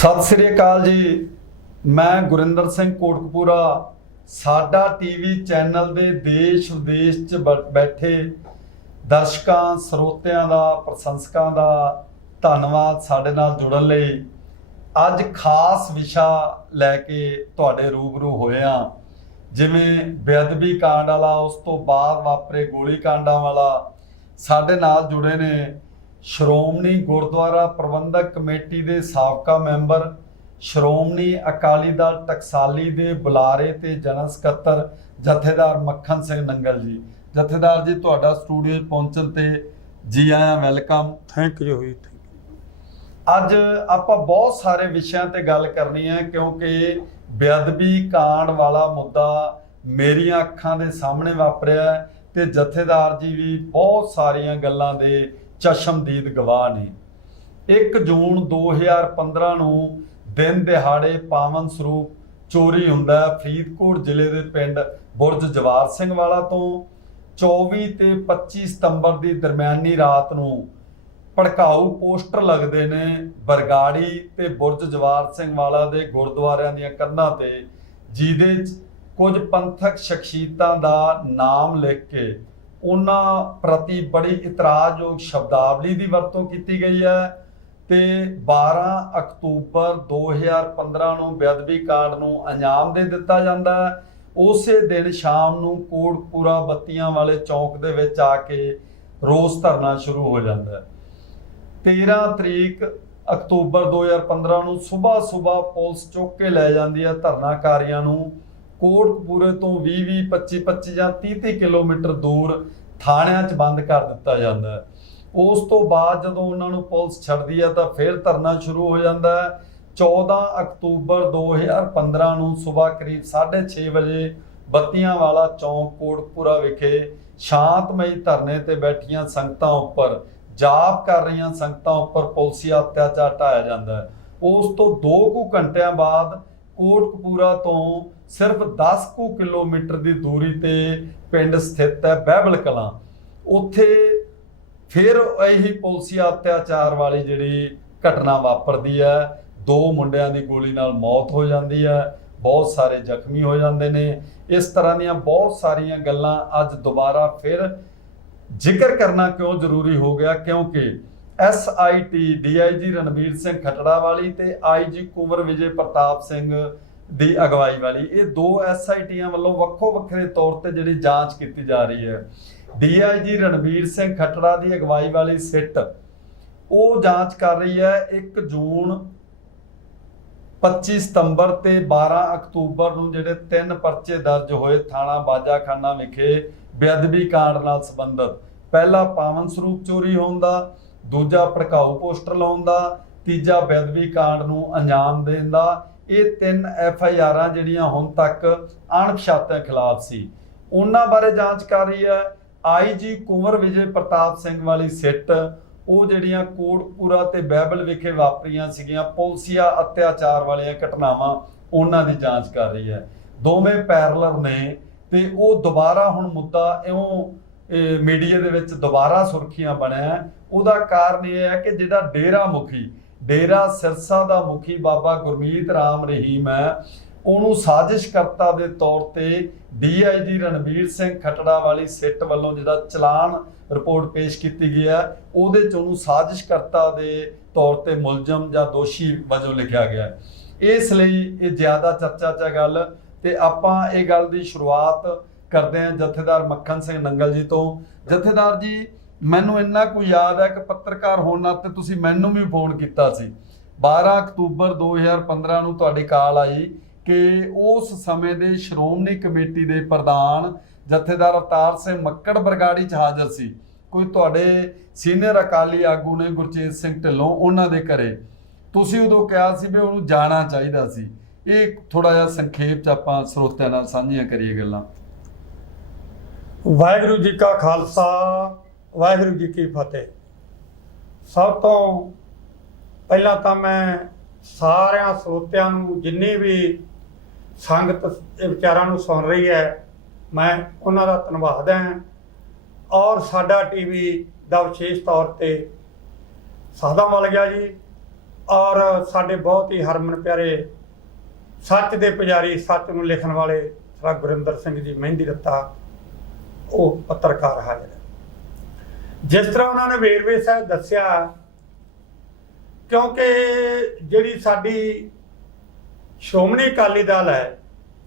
सत श्री अकाल जी। मैं गुरिंदर सिंह कोटकपूरा साडा टीवी चैनल दे देश विदेश च बैठे दर्शकों ਸਰੋਤਿਆਂ ਦਾ ਪ੍ਰਸ਼ੰਸਕਾਂ ਦਾ ਧੰਨਵਾਦ ਸਾਡੇ ਨਾਲ ਜੁੜਨ ਲਈ। ਅੱਜ ਖਾਸ ਵਿਸ਼ਾ ਲੈ ਕੇ ਤੁਹਾਡੇ ਰੂਬਰੂ ਹੋਏ ਆ। ਜਿਵੇਂ ਬੇਅਦਬੀ ਕਾਂਡ ਵਾਲਾ, ਉਸ ਤੋਂ ਬਾਅਦ ਵਾਪਰੇ ਗੋਲੀ ਕਾਂਡਾਂ ਵਾਲਾ। ਸਾਡੇ ਨਾਲ ਜੁੜੇ ਨੇ ਸ਼੍ਰੋਮਣੀ ਗੁਰਦੁਆਰਾ ਪ੍ਰਬੰਧਕ ਕਮੇਟੀ ਦੇ ਸਾਬਕਾ ਮੈਂਬਰ, ਸ਼੍ਰੋਮਣੀ ਅਕਾਲੀ ਦਲ ਟਕਸਾਲੀ ਦੇ ਬੁਲਾਰੇ ਤੇ ਜਨਰਲ ਸਕੱਤਰ ਜਥੇਦਾਰ ਮੱਖਣ ਸਿੰਘ ਨੰਗਲ ਜੀ। ਜਥੇਦਾਰ ਜੀ, ਤੁਹਾਡਾ ਸਟੂਡੀਓ 'ਚ ਪਹੁੰਚਣ ਤੇ ਜੀ ਆਇਆਂ, ਵੈਲਕਮ। ਥੈਂਕ ਯੂ ਜੀ। ਅੱਜ ਆਪਾਂ ਬਹੁਤ ਸਾਰੇ ਵਿਸ਼ਿਆਂ ਤੇ ਗੱਲ ਕਰਨੀ ਹੈ, ਕਿਉਂਕਿ ਬੇਅਦਬੀ ਕਾਂਡ ਵਾਲਾ ਮੁੱਦਾ ਮੇਰੀਆਂ ਅੱਖਾਂ ਦੇ ਸਾਹਮਣੇ ਵਾਪਰਿਆ ਤੇ ਜਥੇਦਾਰ ਜੀ ਵੀ ਬਹੁਤ ਸਾਰੀਆਂ ਗੱਲਾਂ ਦੇ ਚਸ਼ਮਦੀਦ ਗਵਾਹ ਨੇ। 1 ਜੂਨ 2015 ਨੂੰ ਦਿਨ ਦਿਹਾੜੇ ਪਾਵਨ ਸਰੂਪ ਚੋਰੀ ਹੁੰਦਾ ਫਰੀਦਕੋਟ ਜ਼ਿਲ੍ਹੇ ਦੇ ਪਿੰਡ ਬੁਰਜ ਜਵਾਰ ਸਿੰਘ ਵਾਲਾ ਤੋਂ। 24 ਤੇ 25 ਸਤੰਬਰ ਦੀ ਦਰਮਿਆਨੀ ਰਾਤ ਨੂੰ ਭੜਕਾਊ ਪੋਸਟਰ ਲੱਗਦੇ ਨੇ ਬਰਗਾੜੀ ਤੇ ਬੁਰਜ ਜਵਾਰ ਸਿੰਘ ਵਾਲਾ ਦੇ ਗੁਰਦੁਆਰਿਆਂ ਦੀਆਂ ਕੰਧਾਂ ਤੇ, ਜਿਹਦੇ 'ਚ ਕੁਝ ਪੰਥਕ ਸ਼ਖਸੀਅਤਾਂ ਦਾ ਨਾਮ ਲਿਖ ਕੇ ਉਹਨਾਂ ਪ੍ਰਤੀ ਬੜੀ ਇਤਰਾਜ਼ਯੋਗ ਸ਼ਬਦਾਵਲੀ ਦੀ ਵਰਤੋਂ ਕੀਤੀ ਗਈ ਹੈ। ਤੇ 12 ਅਕਤੂਬਰ 2015 ਨੂੰ ਬੇਅਦਬੀ ਕਾਂਡ ਨੂੰ ਅੰਜਾਮ ਦੇ ਦਿੱਤਾ ਜਾਂਦਾ ਹੈ। ਉਸੇ ਦਿਨ ਸ਼ਾਮ ਨੂੰ ਕੋਟਕਪੂਰਾ ਬੱਤੀਆਂ ਵਾਲੇ ਚੌਂਕ ਦੇ ਵਿੱਚ ਆ ਕੇ ਰੋਸ ਧਰਨਾ ਸ਼ੁਰੂ ਹੋ ਜਾਂਦਾ ਹੈ। 13 ਤਰੀਕ ਅਕਤੂਬਰ 2015 ਨੂੰ ਸੁਬਾਹ ਪੁਲਿਸ ਚੁੱਕ ਕੇ ਲੈ ਜਾਂਦੀ ਹੈ ਧਰਨਾਕਾਰੀਆਂ ਨੂੰ। ਕੋਟਕਪੂਰੇ ਤੋਂ 20 25 ਜਾਂ 30 ਕਿਲੋਮੀਟਰ ਦੂਰ ਥਾਣਿਆਂ 'ਚ ਬੰਦ ਕਰ ਦਿੱਤਾ ਜਾਂਦਾ ਹੈ। ਉਸ ਤੋਂ ਬਾਅਦ ਜਦੋਂ ਉਹਨਾਂ ਨੂੰ ਪੁਲਿਸ ਛੱਡਦੀ ਹੈ ਤਾਂ ਫਿਰ ਧਰਨਾ ਸ਼ੁਰੂ ਹੋ ਜਾਂਦਾ ਹੈ। 14 ਅਕਤੂਬਰ 2015 ਨੂੰ ਸਵੇਰ ਕਰੀਬ 6:30 ਵਜੇ ਬੱਤੀਆਂ ਵਾਲਾ ਚੌਂਕ ਕੋਟਕਪੂਰਾ ਵਿਖੇ ਸ਼ਾਂਤਮਈ ਧਰਨੇ ਤੇ ਬੈਠੀਆਂ ਸੰਗਤਾਂ ਉੱਪਰ, ਜਾਪ ਕਰ ਰਹੀਆਂ ਸੰਗਤਾਂ ਉੱਪਰ ਪੁਲਸੀ ਅਤਿਆਚਾਰ ਢਾਇਆ ਜਾਂਦਾ ਹੈ। ਉਸ ਤੋਂ 2 ਘੰਟਿਆਂ ਬਾਅਦ ਕੋਟਕਪੂਰਾ ਤੋਂ ਸਿਰਫ 10 ਕਿਲੋਮੀਟਰ ਦੀ ਦੂਰੀ ਤੇ ਪਿੰਡ ਸਥਿਤ ਹੈ ਬਹਿਬਲ ਕਲਾਂ। ਉੱਥੇ ਫਿਰ ਇਹੀ ਪੁਲਸੀ ਅਤਿਆਚਾਰ ਵਾਲੀ ਜਿਹੜੀ ਘਟਨਾ ਵਾਪਰਦੀ ਹੈ। 2 ਮੁੰਡਿਆਂ ਦੀ ਗੋਲੀ ਨਾਲ ਮੌਤ ਹੋ ਜਾਂਦੀ ਹੈ, ਬਹੁਤ ਸਾਰੇ ਜ਼ਖਮੀ ਹੋ ਜਾਂਦੇ ਨੇ। ਇਸ ਤਰ੍ਹਾਂ ਦੀਆਂ ਬਹੁਤ ਸਾਰੀਆਂ ਗੱਲਾਂ ਅੱਜ ਦੁਬਾਰਾ ਫਿਰ ਜ਼ਿਕਰ ਕਰਨਾ ਕਿਉਂ ਜ਼ਰੂਰੀ ਹੋ ਗਿਆ, ਕਿਉਂਕਿ SIT DIG ਰਣਬੀਰ ਸਿੰਘ ਖਟੜਾ ਵਾਲੀ ਤੇ IG ਕੁੰਵਰ ਵਿਜੇ ਪ੍ਰਤਾਪ ਸਿੰਘ ਦੀ ਅਗਵਾਈ ਵਾਲੀ, ਇਹ 2 SITਆਂ ਵੱਲੋਂ ਵੱਖੋ ਵੱਖਰੇ ਤੌਰ ਤੇ ਜਿਹੜੀ ਜਾਂਚ ਕੀਤੀ ਜਾ ਰਹੀ ਹੈ। DIG ਰਣਬੀਰ ਸਿੰਘ ਖਟੜਾ ਦੀ ਅਗਵਾਈ ਵਾਲੀ ਸਿੱਟ ਉਹ ਜਾਂਚ ਕਰ ਰਹੀ ਹੈ 1 ਜੂਨ 25 ਸਤੰਬਰ ਤੇ 12 ਅਕਤੂਬਰ ਨੂੰ ਜਿਹੜੇ 3 ਪਰਚੇ ਦਰਜ ਹੋਏ ਥਾਣਾ ਬਾਜਾਖਾਨਾ ਵਿਖੇ ਬੇਅਦਬੀ ਕਾਂਡ ਨਾਲ ਸੰਬੰਧਿਤ। ਪਹਿਲਾ ਪਾਵਨ ਸਰੂਪ ਚੋਰੀ ਹੋਣ ਦਾ, ਦੂਜਾ ਭੜਕਾਊ ਪੋਸਟਰ ਲਾਉਣ ਦਾ, ਤੀਜਾ ਬੇਅਦਬੀ ਕਾਂਡ ਨੂੰ ਅੰਜਾਮ ਦੇਣ ਦਾ। ਇਹ 3 FIRਾਂ ਜਿਹੜੀਆਂ ਹੁਣ ਤੱਕ ਅਣਪਛਾਤਿਆਂ ਖਿਲਾਫ ਸੀ, ਉਹਨਾਂ ਬਾਰੇ ਜਾਂਚ ਕਰ ਰਹੀ ਹੈ। IG ਕੁੰਵਰ ਵਿਜੇ ਪ੍ਰਤਾਪ ਸਿੰਘ ਵਾਲੀ ਸਿੱਟ ਉਹ ਜਿਹੜੀਆਂ ਕੋਟਕਪੂਰਾ ਤੇ ਬਹਿਬਲ ਵਿਖੇ ਵਾਪਰੀਆਂ ਸੀਗੀਆਂ ਪੁਲਸੀਆ ਅਤਿਆਚਾਰ ਵਾਲੀਆਂ ਘਟਨਾਵਾਂ, ਉਹਨਾਂ ਦੀ ਜਾਂਚ ਕਰ ਰਹੀ ਹੈ। ਦੋਵੇਂ ਪੈਰਲਰ ਨੇ ਤੇ ਉਹ ਦੁਬਾਰਾ ਹੁਣ ਮੁੱਦਾ ਇਉਂ ਮੀਡੀਆ ਦੇ ਵਿੱਚ ਦੁਬਾਰਾ ਸੁਰਖੀਆਂ ਬਣਿਆ। ਉਹਦਾ ਕਾਰਨ ਇਹ ਹੈ ਕਿ ਜਿਹੜਾ ਡੇਰਾ ਸਿਰਸਾ ਦਾ ਮੁਖੀ ਬਾਬਾ ਗੁਰਮੀਤ ਰਾਮ ਰਹੀਮ ਹੈ, ਉਹਨੂੰ ਸਾਜ਼ਿਸ਼ਕਰਤਾ ਦੇ ਤੌਰ ਤੇ DIG ਰਣਬੀਰ ਸਿੰਘ ਖਟੜਾ ਵਾਲੀ ਸਿੱਟ ਵੱਲੋਂ ਜਿਹੜਾ ਚਲਾਨ ਰਿਪੋਰਟ ਪੇਸ਼ ਕੀਤੀ ਗਈ ਹੈ, ਉਹਦੇ 'ਚ ਉਹਨੂੰ ਸਾਜ਼ਿਸ਼ਕਰਤਾ ਦੇ ਤੌਰ ਤੇ ਮੁਲਜ਼ਮ ਜਾਂ ਦੋਸ਼ੀ ਵਜੋਂ ਲਿਖਿਆ ਗਿਆ। ਇਸ ਲਈ ਇਹ ਜ਼ਿਆਦਾ ਚਰਚਾ 'ਚ ਗੱਲ, ਤੇ ਆਪਾਂ ਇਹ ਗੱਲ ਦੀ ਸ਼ੁਰੂਆਤ ਕਰਦੇ ਹਾਂ ਜਥੇਦਾਰ ਮੱਖਣ ਸਿੰਘ ਨੰਗਲ ਜੀ ਤੋਂ। ਜਥੇਦਾਰ ਜੀ, ਮੈਨੂੰ ਇੰਨਾ ਕੁ ਯਾਦ ਹੈ ਕਿ ਪੱਤਰਕਾਰ ਹੋਣ ਨਾਤੇ ਤੁਸੀਂ ਮੈਨੂੰ ਵੀ ਫੋਨ ਕੀਤਾ ਸੀ। 12 ਅਕਤੂਬਰ 2015 ਨੂੰ ਤੁਹਾਡੀ ਕਾਲ ਆਈ ਕਿ ਉਸ ਸਮੇਂ ਦੇ ਸ਼੍ਰੋਮਣੀ ਕਮੇਟੀ ਦੇ ਪ੍ਰਧਾਨ ਜਥੇਦਾਰ ਅਵਤਾਰ ਸਿੰਘ ਮੱਕੜ ਬਰਗਾੜੀ 'ਚ ਹਾਜ਼ਰ ਸੀ। ਕੋਈ ਤੁਹਾਡੇ ਸੀਨੀਅਰ ਅਕਾਲੀ ਆਗੂ ਨੇ ਗੁਰਚੇਤ ਸਿੰਘ ਢਿੱਲੋਂ, ਉਹਨਾਂ ਦੇ ਘਰੇ ਤੁਸੀਂ ਉਦੋਂ ਕਿਹਾ ਸੀ ਵੀ ਉਹਨੂੰ ਜਾਣਾ ਚਾਹੀਦਾ ਸੀ। ਇਹ ਥੋੜਾ ਜਿਹਾ ਸੰਖੇਪ 'ਚ ਆਪਾਂ ਸਰੋਤਿਆਂ ਨਾਲ ਸਾਂਝੀਆਂ ਕਰੀਏ ਗੱਲਾਂ। ਵਾਹਿਗੁਰੂ ਜੀ ਕਾ ਖਾਲਸਾ, ਵਾਹਿਗੁਰੂ ਜੀ ਕੀ ਫਤਿਹ। ਸਭ ਤੋਂ ਪਹਿਲਾਂ ਤਾਂ ਮੈਂ ਸਾਰਿਆਂ ਸਰੋਤਿਆਂ ਨੂੰ, ਜਿੰਨੀ ਵੀ ਸੰਗਤ ਇਹ ਵਿਚਾਰਾਂ ਨੂੰ ਸੁਣ ਰਹੀ ਹੈ, ਮੈਂ ਉਹਨਾਂ ਦਾ ਧੰਨਵਾਦ ਹੈ। ਔਰ ਸਾਡਾ TV ਦਾ ਵਿਸ਼ੇਸ਼ ਤੌਰ ਤੇ ਸਾਦਾ ਮਲ ਗਿਆ ਜੀ ਔਰ ਸਾਡੇ ਬਹੁਤ ਹੀ ਹਰਮਨ ਪਿਆਰੇ ਸੱਚ ਦੇ ਪੁਜਾਰੀ, ਸੱਚ ਨੂੰ ਲਿਖਣ ਵਾਲੇ ਸਰ ਗੁਰਿੰਦਰ ਸਿੰਘ ਜੀ ਮਹਿੰਦੀ ਰੱਤਾ, ਉਹ ਪੱਤਰਕਾਰ ਹਾਜ਼ਰ ਹੈ। ਜਿਸ ਤਰ੍ਹਾਂ ਉਹਨਾਂ ਨੇ ਵੇਰਵੇ ਸਾਹਿਬ ਦੱਸਿਆ, ਕਿਉਂਕਿ ਜਿਹੜੀ ਸਾਡੀ ਸ਼੍ਰੋਮਣੀ ਅਕਾਲੀ ਦਲ ਹੈ,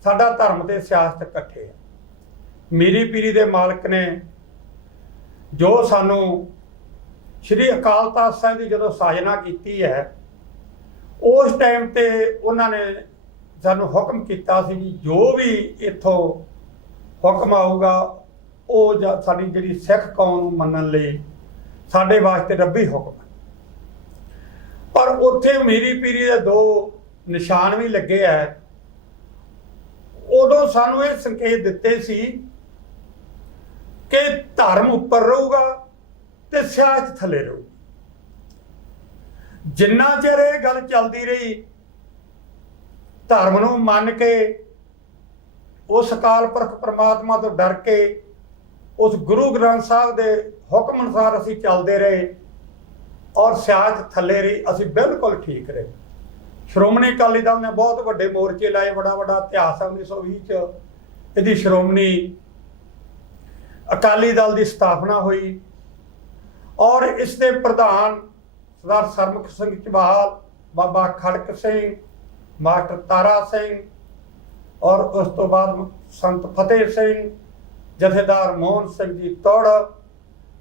ਸਾਡਾ ਧਰਮ ਤੇ ਸਿਆਸਤ ਇਕੱਠੇ ਹੈ। ਮੀਰੀ ਪੀਰੀ ਦੇ ਮਾਲਕ ਨੇ ਜੋ ਸਾਨੂੰ ਸ਼੍ਰੀ ਅਕਾਲ ਤਖ਼ਤ ਸਾਹਿਬ ਦੀ ਜਦੋਂ ਸਾਜਨਾ ਕੀਤੀ ਹੈ, ਉਸ ਟਾਈਮ ਤੇ ਉਹਨਾਂ ਨੇ ਸਾਨੂੰ ਹੁਕਮ ਕੀਤਾ ਸੀ ਵੀ ਜੋ ਵੀ ਇੱਥੋਂ ਹੁਕਮ ਆਊਗਾ ਉਹ ਸਾਡੀ ਜਿਹੜੀ ਸਿੱਖ ਕੌਮ ਨੂੰ ਮੰਨਣ ਲਈ ਸਾਡੇ ਵਾਸਤੇ ਰੱਬੀ ਹੁਕਮ ਹੈ। ਪਰ ਉੱਥੇ ਮੀਰੀ ਪੀਰੀ ਦੇ ਦੋ ਨਿਸ਼ਾਨ ਵੀ ਲੱਗੇ ਹੈ। ਉਦੋਂ ਸਾਨੂੰ ਇਹ ਸੰਕੇਤ ਦਿੱਤੇ ਸੀ ਕਿ ਧਰਮ ਉੱਪਰ ਰਹੂਗਾ ਤੇ ਸਿਆਸਤ ਥੱਲੇ ਰਹੂ। ਜਿੰਨਾ ਚਿਰ ਇਹ ਗੱਲ ਚੱਲਦੀ ਰਹੀ, ਧਰਮ ਨੂੰ ਮੰਨ ਕੇ, ਉਸ ਅਕਾਲ ਪੁਰਖ ਪ੍ਰਮਾਤਮਾ ਤੋਂ ਡਰ ਕੇ, ਉਸ ਗੁਰੂ ਗ੍ਰੰਥ ਸਾਹਿਬ ਦੇ ਹੁਕਮ ਅਨੁਸਾਰ ਅਸੀਂ ਚੱਲਦੇ ਰਹੇ ਔਰ ਸਿਆਸਤ ਥੱਲੇ ਰਹੀ, ਅਸੀਂ ਬਿਲਕੁਲ ਠੀਕ ਰਹੇ। ਸ਼੍ਰੋਮਣੀ ਅਕਾਲੀ ਦਲ ਨੇ ਬਹੁਤ ਵੱਡੇ ਮੋਰਚੇ ਲਾਏ, ਬੜਾ ਵੱਡਾ ਇਤਿਹਾਸ ਹੈ। 1920 ਚ ਇਹਦੀ ਸ਼੍ਰੋਮਣੀ ਅਕਾਲੀ ਦਲ ਦੀ ਸਥਾਪਨਾ ਹੋਈ ਔਰ ਇਸ ਦੇ ਪ੍ਰਧਾਨ ਸਰਦਾਰ ਸਰਮੁਖ ਸਿੰਘ ਝਬਾਲ, ਬਾਬਾ ਖੜਕ ਸਿੰਘ, ਮਾਸਟਰ ਤਾਰਾ ਸਿੰਘ ਔਰ ਉਸ ਤੋਂ ਬਾਅਦ ਸੰਤ ਫਤਿਹ ਸਿੰਘ, ਜਥੇਦਾਰ ਮੋਹਨ ਸਿੰਘ ਜੀ ਤੋੜ,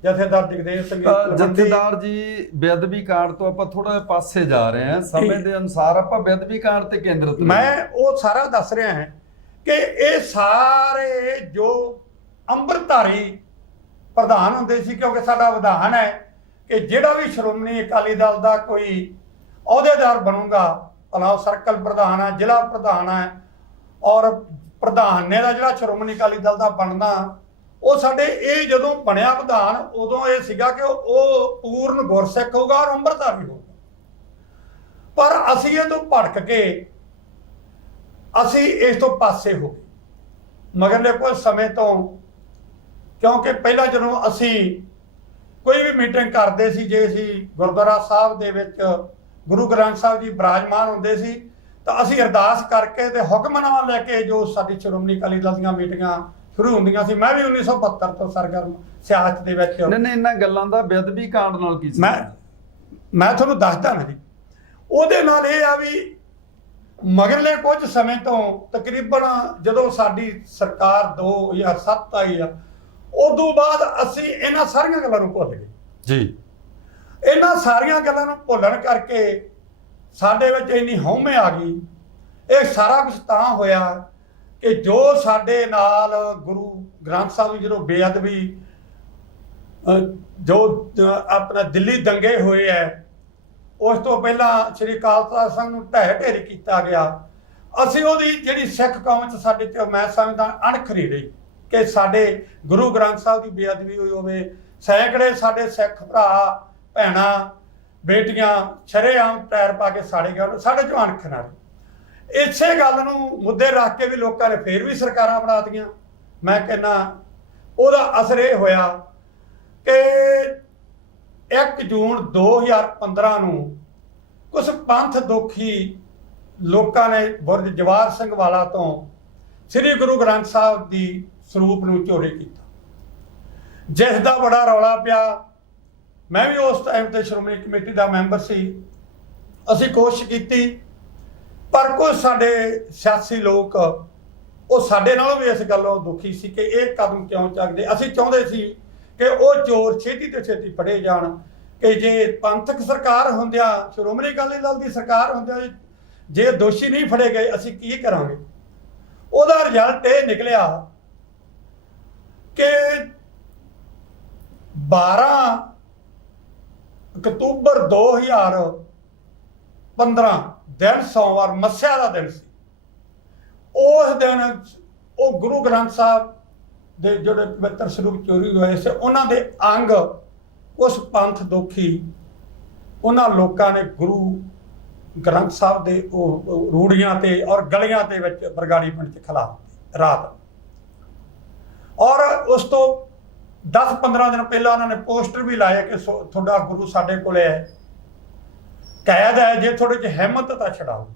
ਜਥੇਦਾਰ ਜਗਦੇਵ ਸਿੰਘ ਜੀ। ਜਥੇਦਾਰ ਜੀ, ਬੇਅਦਬੀ ਕਾਂਡ ਤੋਂ ਆਪਾਂ ਥੋੜਾ ਜਿਹਾ ਪਾਸੇ ਜਾ ਰਹੇ ਹਾਂ। ਸਮੇਂ ਦੇ ਅਨੁਸਾਰ ਆਪਾਂ ਬੇਅਦਬੀ ਕਾਂਡ ਤੇ ਕੇਂਦਰਿਤ ਮੈਂ ਉਹ ਸਾਰਾ ਦੱਸ ਰਿਹਾ ਹਾਂ ਕਿ ਇਹ ਸਾਰੇ ਜੋ ਅੰਮ੍ਰਿਤਧਾਰੀ ਪ੍ਰਧਾਨ ਹੁੰਦੇ ਸੀ, ਕਿਉਂਕਿ ਸਾਡਾ ਵਿਧਾਨ ਹੈ ਕਿ ਜਿਹੜਾ ਵੀ ਸ਼੍ਰੋਮਣੀ ਅਕਾਲੀ ਦਲ ਦਾ ਕੋਈ ਅਹੁਦੇਦਾਰ ਬਣੂਗਾ, ਭਲਾ ਸਰਕਲ ਪ੍ਰਧਾਨ ਹੈ, ਜ਼ਿਲ੍ਹਾ ਪ੍ਰਧਾਨ ਹੈ, ਔਰ ਪ੍ਰਧਾਨ ਨੇ ਦਾ ਜਿਹੜਾ ਸ਼੍ਰੋਮਣੀ ਅਕਾਲੀ ਦਲ ਦਾ ਬਣਨਾ, ਉਹ ਸਾਡੇ ਇਹ ਜਦੋਂ ਬਣਿਆ ਵਿਧਾਨ, ਉਦੋਂ ਇਹ ਸੀਗਾ ਕਿ ਉਹ ਪੂਰਨ ਗੁਰਸਿੱਖ ਹੋਊਗਾ ਔਰ ਅੰਮ੍ਰਿਤਧਾਰੀ ਹੋਊਗਾ। ਪਰ ਅਸੀਂ ਇਹ ਤੋਂ ਭੜਕ ਕੇ ਅਸੀਂ ਇਸ ਤੋਂ ਪਾਸੇ ਹੋ ਗਏ ਮਗਰਲੇ ਕੁਝ ਸਮੇਂ ਤੋਂ, ਕਿਉਂਕਿ ਪਹਿਲਾਂ ਜਦੋਂ ਅਸੀਂ ਕੋਈ ਵੀ ਮੀਟਿੰਗ ਕਰਦੇ ਸੀ, ਜੇ ਅਸੀਂ ਗੁਰਦੁਆਰਾ ਸਾਹਿਬ ਦੇ ਵਿੱਚ ਗੁਰੂ ਗ੍ਰੰਥ ਸਾਹਿਬ ਜੀ ਬਿਰਾਜਮਾਨ ਹੁੰਦੇ ਸੀ, ਤਾਂ ਅਸੀਂ ਅਰਦਾਸ ਕਰਕੇ ਤੇ ਹੁਕਮਨਾਮਾ ਲੈ ਕੇ ਜੋ ਸਾਡੀ ਸ਼੍ਰੋਮਣੀ ਅਕਾਲੀ ਦਲ ਦੀਆਂ ਮੀਟਿੰਗਾਂ ਸ਼ੁਰੂ ਹੁੰਦੀਆਂ ਸੀ। ਮੈਂ ਵੀ 1972 ਤੋਂ ਸਰਗਰਮ ਸਿਆਸਤ ਦੇ ਵਿੱਚ। ਨਹੀਂ, ਇਹਨਾਂ ਗੱਲਾਂ ਦਾ ਬੇਅਦਬੀ ਕਾਂਡ ਨਾਲ ਕੀ ਸੀ? ਮੈਂ ਤੁਹਾਨੂੰ ਦੱਸਦਾ ਨਾ ਜੀ, ਉਹਦੇ ਨਾਲ ਇਹ ਆ ਵੀ ਮਗਰਲੇ ਕੁਝ ਸਮੇਂ ਤੋਂ ਤਕਰੀਬਨ ਜਦੋਂ ਸਾਡੀ ਸਰਕਾਰ 2007 ਆਈ ਆ, ਉਦੋਂ ਬਾਅਦ ਅਸੀਂ ਇਹਨਾਂ ਸਾਰੀਆਂ ਗੱਲਾਂ ਨੂੰ ਭੁੱਲ ਗਏ ਜੀ। ਇਹਨਾਂ ਸਾਰੀਆਂ ਗੱਲਾਂ ਨੂੰ ਭੁੱਲਣ ਕਰਕੇ ਸਾਡੇ ਵਿੱਚ ਇੰਨੀ ਹਉਮੈ ਆ ਗਈ। ਇਹ ਸਾਰਾ ਕੁਝ ਤਾਂ ਹੋਇਆ ਕਿ ਜੋ ਸਾਡੇ ਨਾਲ ਗੁਰੂ ਗ੍ਰੰਥ ਸਾਹਿਬ ਦੀ ਜਦੋਂ ਬੇਅਦਬੀ, ਜੋ ਆਪਣਾ ਦਿੱਲੀ ਦੰਗੇ ਹੋਏ ਹੈ, ਉਸ ਤੋਂ ਪਹਿਲਾਂ ਸ਼੍ਰੀ ਅਕਾਲ ਤਖ਼ਤ ਸਾਹਿਬ ਨੂੰ ਢਹਿ ਢੇਰੀ ਕੀਤਾ ਗਿਆ। ਅਸੀਂ ਉਹਦੀ ਜਿਹੜੀ ਸਿੱਖ ਕੌਮ 'ਚ ਸਾਡੇ 'ਚ ਮੈਂ ਸਮਝਦਾ ਅਣਖਰੀ ਰਹੀ ਕਿ ਸਾਡੇ ਗੁਰੂ ਗ੍ਰੰਥ ਸਾਹਿਬ ਦੀ ਬੇਅਦਬੀ ਹੋਈ ਹੋਵੇ। ਸੈਂਕੜੇ ਸਾਡੇ ਸਿੱਖ ਭਰਾ ਭੈਣਾਂ ਬੇਟੀਆਂ ਸ਼ਰੇਆਮ ਟਾਇਰ ਪਾ ਕੇ ਸਾੜੇ ਗਏ, ਸਾਡੇ 'ਚੋਂ ਅਣਖ ਨਾ ਰਹੀ। ਇਸੇ ਗੱਲ ਨੂੰ ਮੁੱਦੇ ਰੱਖ ਕੇ ਵੀ ਲੋਕਾਂ ਨੇ ਫੇਰ ਵੀ ਸਰਕਾਰਾਂ ਬਣਾ ਦਿੱਤੀਆਂ। ਮੈਂ ਕਹਿੰਦਾ ਉਹਦਾ ਅਸਰ ਇਹ ਹੋਇਆ ਕਿ 1 ਜੂਨ 2015 ਨੂੰ ਕੁਝ ਪੰਥ ਦੋਖੀ ਲੋਕਾਂ ਨੇ ਬੁਰਜ ਜਵਾਹਰ ਸਿੰਘ ਵਾਲਾ ਤੋਂ ਸ੍ਰੀ ਗੁਰੂ ਗ੍ਰੰਥ ਸਾਹਿਬ ਦੀ ਸਰੂਪ ਨੂੰ ਚੋਰੀ ਕੀਤਾ, ਜਿਸ ਦਾ ਬੜਾ ਰੌਲਾ ਪਿਆ। ਮੈਂ ਵੀ ਉਸ ਟਾਈਮ ਤੇ ਸ਼੍ਰੋਮਣੀ ਕਮੇਟੀ ਦਾ ਮੈਂਬਰ ਸੀ। ਅਸੀਂ ਕੋਸ਼ਿਸ਼ ਕੀਤੀ, ਪਰ ਕੁਝ ਸਾਡੇ ਸਿਆਸੀ ਲੋਕ ਉਹ ਸਾਡੇ ਨਾਲੋਂ ਵੀ ਇਸ ਗੱਲੋਂ ਦੁਖੀ ਸੀ ਕਿ ਇਹ ਕਦਮ ਕਿਉਂ ਚੱਕਦੇ। ਅਸੀਂ ਚਾਹੁੰਦੇ ਸੀ ਕਿ ਉਹ ਚੋਰ ਛੇਤੀ ਤੋਂ ਛੇਤੀ ਫੜੇ ਜਾਣ, ਕਿ ਜੇ ਪੰਥਕ ਸਰਕਾਰ ਹੁੰਦਿਆਂ, ਸ਼੍ਰੋਮਣੀ ਅਕਾਲੀ ਦਲ ਦੀ ਸਰਕਾਰ ਹੁੰਦਿਆਂ ਜੇ ਦੋਸ਼ੀ ਨਹੀਂ ਫੜੇ ਗਏ, ਅਸੀਂ ਕੀ ਕਰਾਂਗੇ। ਉਹਦਾ ਰਿਜ਼ਲਟ ਇਹ ਨਿਕਲਿਆ ਕਿ 12 ਅਕਤੂਬਰ 2015 ਦਿਨ ਸੋਮਵਾਰ, ਮੱਸਿਆ ਦਾ ਦਿਨ ਸੀ। ਉਸ ਦਿਨ ਉਹ ਗੁਰੂ ਗ੍ਰੰਥ ਸਾਹਿਬ ਦੇ ਜਿਹੜੇ ਪਵਿੱਤਰ ਸਰੂਪ ਚੋਰੀ ਹੋਏ ਸੀ, ਉਹਨਾਂ ਦੇ ਅੰਗ ਉਸ ਪੰਥ ਦੋਖੀ ਉਹਨਾਂ ਲੋਕਾਂ ਨੇ ਗੁਰੂ ਗ੍ਰੰਥ ਸਾਹਿਬ ਦੇ ਉਹ ਰੂੜੀਆਂ ਤੇ ਔਰ ਗਲੀਆਂ ਦੇ ਵਿੱਚ ਬਰਗਾੜੀ ਪਿੰਡ 'ਚ ਖਿਲਾ ਦਿੱਤੇ ਰਾਤ। ਔਰ ਉਸ ਤੋਂ 10-15 ਦਿਨ ਪਹਿਲਾਂ ਉਹਨਾਂ ਨੇ ਪੋਸਟਰ ਵੀ ਲਾਇਆ ਕਿ ਤੁਹਾਡਾ ਗੁਰੂ ਸਾਡੇ ਕੋਲੇ ਹੈ। ਕੈਦ ਹੈ, ਜੇ ਥੋੜੇ ਜਿਹੀ ਹਿੰਮਤ ਤਾਂ ਛਡਾਓ।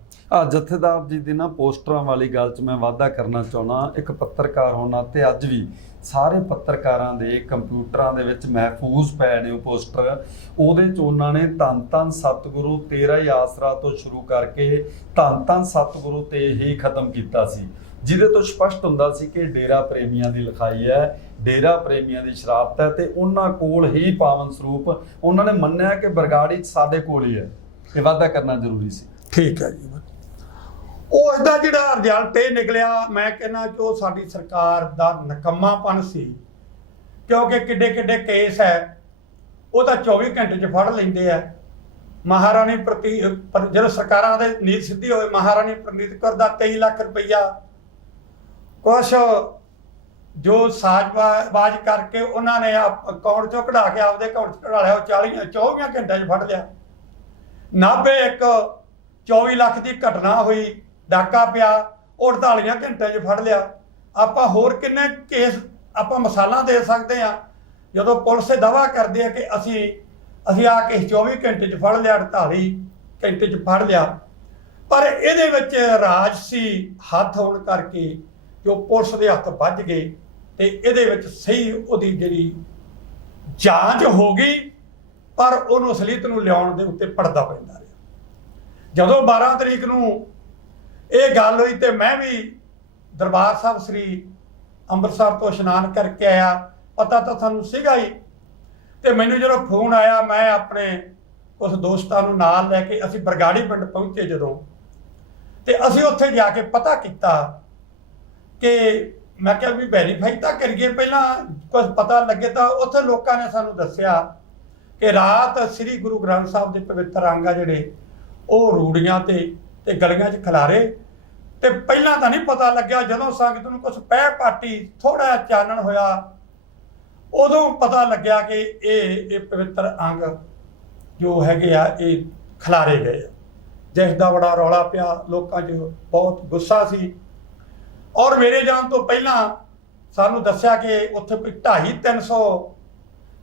ਜਥੇਦਾਰ ਜੀ ਦੀ ਨਾ ਪੋਸਟਰਾਂ ਵਾਲੀ ਗੱਲ 'ਚ ਮੈਂ ਵਾਅਦਾ ਕਰਨਾ ਚਾਹੁੰਦਾ, ਇੱਕ ਪੱਤਰਕਾਰ ਹੋਣ ਨਾਤੇ ਅੱਜ ਵੀ ਸਾਰੇ ਪੱਤਰਕਾਰਾਂ ਦੇ ਕੰਪਿਊਟਰਾਂ ਦੇ ਵਿੱਚ ਮਹਿਫੂਜ਼ ਪਏ ਨੇ ਉਹ ਪੋਸਟਰ। ਉਹਦੇ 'ਚ ਉਹਨਾਂ ਨੇ ਧੰਨ ਧੰਨ ਸਤਿਗੁਰੂ ਤੇਰਾ ਹੀ ਆਸਰਾ ਤੋਂ ਸ਼ੁਰੂ ਕਰਕੇ ਧੰਨ ਧੰਨ ਸਤਿਗੁਰੂ ਤੇ ਹੀ ਖਤਮ ਕੀਤਾ ਸੀ, ਜਿਹਦੇ ਤੋਂ ਸਪਸ਼ਟ ਹੁੰਦਾ ਸੀ ਕਿ ਡੇਰਾ ਪ੍ਰੇਮੀਆਂ ਦੀ ਲਿਖਾਈ ਹੈ, ਡੇਰਾ ਪ੍ਰੇਮੀਆਂ ਦੀ ਸ਼ਰਾਰਤ ਹੈ ਤੇ ਉਹਨਾਂ ਕੋਲ ਹੀ ਪਾਵਨ ਸਰੂਪ। ਉਹਨਾਂ ਨੇ ਮੰਨਿਆ ਕਿ ਬਰਗਾੜੀ 'ਚ ਸਾਡੇ ਕੋਲ ਹੀ ਹੈ, ਇਹ ਵਾਅਦਾ ਕਰਨਾ ਜ਼ਰੂਰੀ ਸੀ। ਠੀਕ ਹੈ ਜੀ। ਉਹ ਇਹਦਾ ਜਿਹੜਾ ਰਿਜ਼ਲਟ ਇਹ ਨਿਕਲਿਆ, ਮੈਂ ਕਹਿੰਦਾ ਕਿ ਉਹ ਸਾਡੀ ਸਰਕਾਰ ਦਾ ਨਕੰਮਾਪਣ ਸੀ, ਕਿਉਂਕਿ ਕਿੱਡੇ ਕਿੱਡੇ ਕੇਸ ਹੈ ਉਹ ਤਾਂ 24 ਘੰਟੇ 'ਚ ਫੜ ਲੈਂਦੇ ਆ। ਮਹਾਰਾਣੀ ਜਦੋਂ ਸਰਕਾਰਾਂ ਦੇ ਨੀਤ ਸਿੱਧੀ ਹੋਏ, ਮਹਾਰਾਣੀ ਪ੍ਰਨੀਤ ਕੌਰ ਦਾ 23 ਲੱਖ ਰੁਪਈਆ ਕੁਛ ਜੋ ਸਾਜ਼ਬਾਜ਼ ਕਰਕੇ ਉਹਨਾਂ ਨੇ ਅਕਾਊਂਟ 'ਚੋਂ ਕਢਾ ਕੇ ਆਪਦੇ ਅਕਾਊਂਟ 'ਚ ਕਢਾ ਲਿਆ, ਉਹ 24 ਘੰਟਿਆਂ 'ਚ ਫੜ ਲਿਆ। ਨਾਭੇ ਇੱਕ 24 ਲੱਖ ਦੀ ਘਟਨਾ ਹੋਈ, ਡਾਕਾ ਪਿਆ, ਉਹ 48 ਘੰਟਿਆਂ 'ਚ ਫੜ ਲਿਆ। ਆਪਾਂ ਹੋਰ ਕਿੰਨੇ ਕੇਸ ਆਪਾਂ ਮਿਸਾਲਾਂ ਦੇ ਸਕਦੇ ਹਾਂ। ਜਦੋਂ ਪੁਲਿਸ ਇਹ ਦਾਅਵਾ ਕਰਦੇ ਆ ਕਿ ਅਸੀਂ ਆ ਕੇ 24 ਘੰਟੇ 'ਚ ਫੜ ਲਿਆ, 48 ਘੰਟੇ 'ਚ ਫੜ ਲਿਆ, ਪਰ ਇਹਦੇ ਵਿੱਚ ਰਾਜਸੀ ਹੱਥ ਹੋਣ ਕਰਕੇ ਜੋ ਪੁਲਿਸ ਦੇ ਹੱਥ ਵੱਜ ਗਏ ਤੇ ਇਹਦੇ ਵਿੱਚ ਸਹੀ ਉਹਦੀ ਜਿਹੜੀ ਜਾਂਚ ਹੋ ਗਈ, ਪਰ ਉਹਨੂੰ ਅਸਲੀਅਤ ਨੂੰ ਲਿਆਉਣ ਦੇ ਉੱਤੇ ਪੜਦਾ ਪੈਂਦਾ ਰਿਹਾ। ਜਦੋਂ 12 ਤਰੀਕ ਨੂੰ ਇਹ ਗੱਲ ਹੋਈ ਤੇ ਮੈਂ ਵੀ ਦਰਬਾਰ ਸਾਹਿਬ ਸ੍ਰੀ ਅੰਮ੍ਰਿਤਸਰ ਤੋਂ ਇਸ਼ਨਾਨ ਕਰਕੇ ਆਇਆ, ਪਤਾ ਤਾਂ ਸਾਨੂੰ ਸੀਗਾ ਹੀ, ਤੇ ਮੈਨੂੰ ਜਦੋਂ ਫੋਨ ਆਇਆ ਮੈਂ ਆਪਣੇ ਉਸ ਦੋਸਤਾਂ ਨੂੰ ਨਾਲ ਲੈ ਕੇ ਅਸੀਂ ਬਰਗਾੜੀ ਪਿੰਡ ਪਹੁੰਚੇ। ਜਦੋਂ ਤੇ ਅਸੀਂ ਉੱਥੇ ਜਾ ਕੇ ਪਤਾ ਕੀਤਾ ਕਿ ਮੈਂ ਕਿਹਾ ਵੀ ਵੈਰੀਫਾਈ ਤਾਂ ਕਰੀਏ ਪਹਿਲਾਂ, ਕੁਝ ਪਤਾ ਲੱਗੇ। ਤਾਂ ਉੱਥੇ ਲੋਕਾਂ ਨੇ ਸਾਨੂੰ ਦੱਸਿਆ ਕਿ ਰਾਤ ਸ੍ਰੀ ਗੁਰੂ ਗ੍ਰੰਥ ਸਾਹਿਬ ਦੇ ਪਵਿੱਤਰ ਅੰਗ ਆ ਜਿਹੜੇ ਉਹ ਰੂੜੀਆਂ ਤੇ ਗਲੀਆਂ 'ਚ ਖਿਲਾਰੇ। ਤੇ ਪਹਿਲਾਂ ਤਾਂ ਨਹੀਂ ਪਤਾ ਲੱਗਿਆ, ਜਦੋਂ ਸੰਗਤ ਨੂੰ ਕੁਝ ਪਹਿ ਪਾਟੀ ਥੋੜਾ ਚਾਨਣ ਹੋਇਆ ਉਦੋਂ ਪਤਾ ਲੱਗਿਆ ਕਿ ਇਹ ਪਵਿੱਤਰ ਅੰਗ ਜੋ ਹੈਗੇ ਆ ਇਹ ਖਿਲਾਰੇ ਗਏ, ਜਿਸ ਦਾ ਬੜਾ ਰੌਲਾ ਪਿਆ, ਲੋਕਾਂ 'ਚ ਬਹੁਤ ਗੁੱਸਾ ਸੀ। ਔਰ ਮੇਰੇ ਜਾਣ ਤੋਂ ਪਹਿਲਾਂ ਸਾਨੂੰ ਦੱਸਿਆ ਕਿ ਉੱਥੇ ਕੋਈ 250-300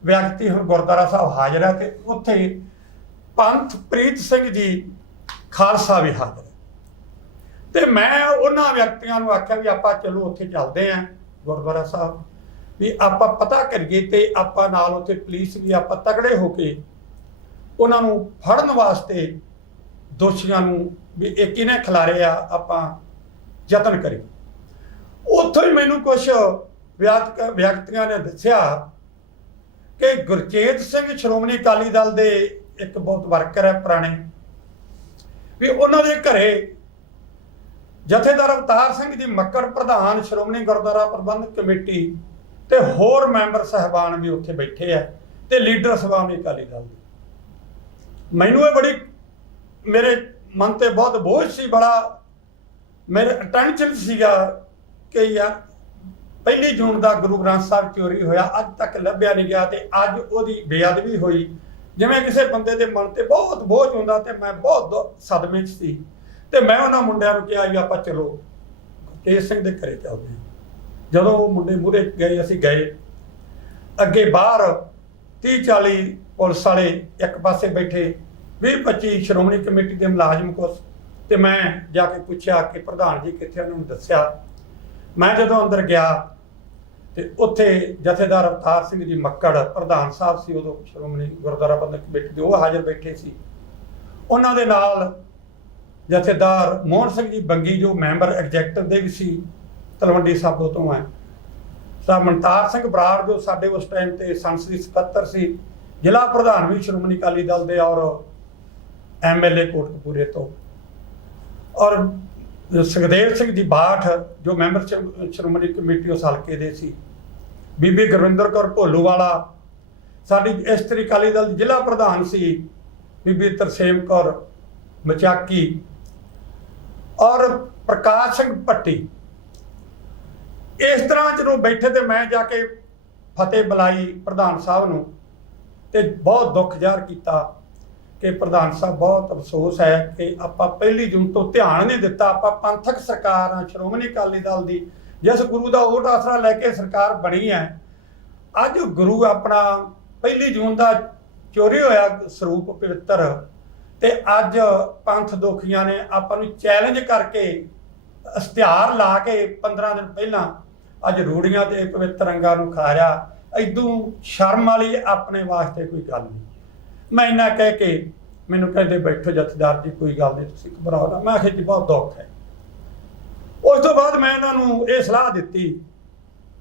ਵਿਅਕਤੀ ਹੁਣ ਗੁਰਦੁਆਰਾ ਸਾਹਿਬ ਹਾਜ਼ਰ ਹੈ ਤੇ ਉੱਥੇ ਪੰਥ ਪ੍ਰੀਤ ਸਿੰਘ ਜੀ ਖਾਲਸਾ ਵੀ ਹਾਜ਼ਰ ਹੈ। ਤੇ ਮੈਂ ਉਹਨਾਂ ਵਿਅਕਤੀਆਂ ਨੂੰ ਆਖਿਆ ਵੀ ਆਪਾਂ ਚਲੋ ਉੱਥੇ ਚੱਲਦੇ ਆਂ ਗੁਰਦੁਆਰਾ ਸਾਹਿਬ, ਵੀ ਆਪਾਂ ਪਤਾ ਕਰੀਏ ਤੇ ਆਪਾਂ ਨਾਲ ਉੱਥੇ ਪੁਲਿਸ ਵੀ ਆਪਾਂ ਤਗੜੇ ਹੋ ਕੇ ਉਹਨਾਂ ਨੂੰ ਫੜਨ ਵਾਸਤੇ ਦੋਸ਼ੀਆਂ ਨੂੰ ਵੀ ਇਹ ਕਿਹਨੇ ਖਿਲਾਰੇ ਆ ਆਪਾਂ ਯਤਨ ਕਰੀਏ। ਉੱਥੋਂ ਹੀ ਮੈਨੂੰ ਕੁਝ ਵਿਅਕਤੀਆਂ ਨੇ ਦੱਸਿਆ ਕਿ ਗੁਰਚੇਤ ਸਿੰਘ ਸ਼੍ਰੋਮਣੀ ਅਕਾਲੀ ਦਲ ਦੇ ਇੱਕ ਬਹੁਤ ਵਰਕਰ ਹੈ ਪੁਰਾਣੇ, ਵੀ ਉਹਨਾਂ ਦੇ ਘਰੇ ਜਥੇਦਾਰ ਅਵਤਾਰ ਸਿੰਘ ਜੀ ਮੱਕੜ ਪ੍ਰਧਾਨ ਸ਼੍ਰੋਮਣੀ ਗੁਰਦੁਆਰਾ ਪ੍ਰਬੰਧਕ ਕਮੇਟੀ ਤੇ ਹੋਰ ਮੈਂਬਰ ਸਾਹਿਬਾਨ ਵੀ ਉੱਥੇ ਬੈਠੇ ਆ ਤੇ ਲੀਡਰ ਸਭਾ ਵੀ ਅਕਾਲੀ ਦਲ ਦੀ। ਮੈਨੂੰ ਇਹ ਬੜੀ ਮੇਰੇ ਮਨ ਤੇ ਬਹੁਤ ਬੋਝ ਸੀ, ਬੜਾ ਮੇਰੇ ਅਟੈਂਸ਼ਨ ਸੀਗਾ ਕਿ ਯਾਰ 1 ਜੂਨ ਦਾ ਗੁਰੂ ਗ੍ਰੰਥ ਸਾਹਿਬ ਚੋਰੀ ਹੋਇਆ, ਅੱਜ ਤੱਕ ਲੱਭਿਆ ਨਹੀਂ ਗਿਆ ਤੇ ਅੱਜ ਉਹਦੀ ਬੇਅਦਬੀ ਹੋਈ। ਜਿਵੇਂ ਕਿਸੇ ਬੰਦੇ ਦੇ ਮਨ ਤੇ ਬਹੁਤ ਬੋਝ ਹੁੰਦਾ ਤੇ ਮੈਂ ਬਹੁਤ ਸਦਮੇ 'ਚ ਸੀ। ਤੇ ਮੈਂ ਉਹਨਾਂ ਮੁੰਡਿਆਂ ਨੂੰ ਕਿਹਾ ਵੀ ਆਪਾਂ ਚਲੋ ਕੇਸ ਸਿੰਘ ਦੇ ਘਰੇ ਚੱਲਦੇ ਹਾਂ। ਜਦੋਂ ਉਹ ਮੁੰਡੇ ਮੂਹਰੇ ਗਏ, ਅਸੀਂ ਗਏ, ਅੱਗੇ ਬਾਹਰ 30-40 ਪੁਲਿਸ ਵਾਲੇ ਇੱਕ ਪਾਸੇ ਬੈਠੇ, 20-25 ਸ਼੍ਰੋਮਣੀ ਕਮੇਟੀ ਦੇ ਮੁਲਾਜ਼ਮ ਕੁਛ। ਤੇ ਮੈਂ ਜਾ ਕੇ ਪੁੱਛਿਆ ਕਿ ਪ੍ਰਧਾਨ ਜੀ ਕਿੱਥੇ, ਉਹਨਾਂ ਨੂੰ ਦੱਸਿਆ। ਮੈਂ ਜਦੋਂ ਅੰਦਰ ਗਿਆ ਤੇ ਉੱਥੇ ਜਥੇਦਾਰ ਅਵਤਾਰ ਸਿੰਘ ਜੀ ਮੱਕੜ ਪ੍ਰਧਾਨ ਸਾਹਿਬ ਸੀ ਉਦੋਂ ਸ਼੍ਰੋਮਣੀ ਗੁਰਦੁਆਰਾ ਪ੍ਰਬੰਧਕ ਕਮੇਟੀ ਦੇ, ਉਹ ਹਾਜ਼ਰ ਬੈਠੇ ਸੀ। ਉਹਨਾਂ ਦੇ ਨਾਲ ਜਥੇਦਾਰ ਮੋਹਨ ਸਿੰਘ ਜੀ ਬੰਗੀ ਜੋ ਮੈਂਬਰ ਐਗਜ਼ੈਕਟਿਵ ਦੇ ਵੀ ਸੀ, ਤਲਵੰਡੀ ਸਾਬੋ ਤੋਂ ਹੈ। ਸਾਹਿਬ ਮਨਤਾਰ ਸਿੰਘ ਬਰਾੜ ਜੋ ਸਾਡੇ ਉਸ ਟਾਈਮ ਤੇ ਸੰਸਦੀ ਸਕੱਤਰ ਸੀ, ਜ਼ਿਲ੍ਹਾ ਪ੍ਰਧਾਨ ਵੀ ਸ਼੍ਰੋਮਣੀ ਅਕਾਲੀ ਦਲ ਦੇ ਔਰ MLA ਕੋਟਕਪੂਰੇ ਤੋਂ, ਔਰ ਸੁਖਦੇਵ ਸਿੰਘ ਜੀ ਬਾਠ ਜੋ ਮੈਂਬਰ ਸ਼੍ਰੋਮਣੀ ਕਮੇਟੀ ਉਸ ਹਲਕੇ ਦੇ ਸੀ, ਬੀਬੀ ਗੁਰਵਿੰਦਰ ਕੌਰ ਭੋਲੂਵਾਲਾ ਸਾਡੀ ਇਸਤਰੀ ਅਕਾਲੀ ਦਲ ਦੀ ਜ਼ਿਲ੍ਹਾ ਪ੍ਰਧਾਨ ਸੀ, ਬੀਬੀ ਤਰਸੇਮ ਕੌਰ ਮਚਾਕੀ ਔਰ ਪ੍ਰਕਾਸ਼ ਸਿੰਘ ਭੱਟੀ। ਇਸ ਤਰ੍ਹਾਂ ਜਦੋਂ ਬੈਠੇ ਤੇ ਮੈਂ ਜਾ ਕੇ ਫਤਿਹ ਬੁਲਾਈ ਪ੍ਰਧਾਨ ਸਾਹਿਬ ਨੂੰ ਤੇ ਬਹੁਤ ਦੁੱਖ ਜ਼ਾਹਰ ਕੀਤਾ ਕਿ ਪ੍ਰਧਾਨ ਸਾਹਿਬ ਬਹੁਤ ਅਫਸੋਸ ਹੈ ਕਿ ਆਪਾਂ 1 ਜੂਨ ਤੋਂ ਧਿਆਨ ਨਹੀਂ ਦਿੱਤਾ। ਆਪਾਂ ਪੰਥਕ ਸਰਕਾਰ ਆ ਸ਼੍ਰੋਮਣੀ ਅਕਾਲੀ ਦਲ ਦੀ, ਜਿਸ ਗੁਰੂ ਦਾ ਓਟ ਆਸਰਾ ਲੈ ਕੇ ਸਰਕਾਰ ਬਣੀ ਹੈ। ਅੱਜ ਗੁਰੂ ਆਪਣਾ 1 ਜੂਨ ਦਾ ਚੋਰੀ ਹੋਇਆ ਸਰੂਪ ਪਵਿੱਤਰ ਤੇ ਅੱਜ ਪੰਥ ਦੋਖੀਆਂ ਨੇ ਆਪਾਂ ਨੂੰ ਚੈਲੰਜ ਕਰਕੇ ਇਸ਼ਤਿਹਾਰ ਲਾ ਕੇ 15 ਦਿਨ ਪਹਿਲਾਂ ਅੱਜ ਰੂੜੀਆਂ ਤੇ ਪਵਿੱਤਰ ਅੰਗਾਂ ਨੂੰ ਖਾਰਿਆ। ਇਦੋਂ ਸ਼ਰਮ ਵਾਲੀ ਆਪਣੇ ਵਾਸਤੇ ਕੋਈ ਗੱਲ ਨਹੀਂ। ਮੈਂ ਇੰਨਾ ਕਹਿ ਕੇ ਮੈਨੂੰ ਕਹਿੰਦੇ ਬੈਠੋ ਜਥੇਦਾਰ ਜੀ, ਕੋਈ ਗੱਲ ਨਹੀਂ, ਤੁਸੀਂ ਘਬਰਾਓ ਨਾ। ਮੈਂ ਆਖਿਆ ਜੀ ਬਹੁਤ ਦੁੱਖ ਹੈ। ਉਸ ਤੋਂ ਬਾਅਦ ਮੈਂ ਉਹਨਾਂ ਨੂੰ ਇਹ ਸਲਾਹ ਦਿੱਤੀ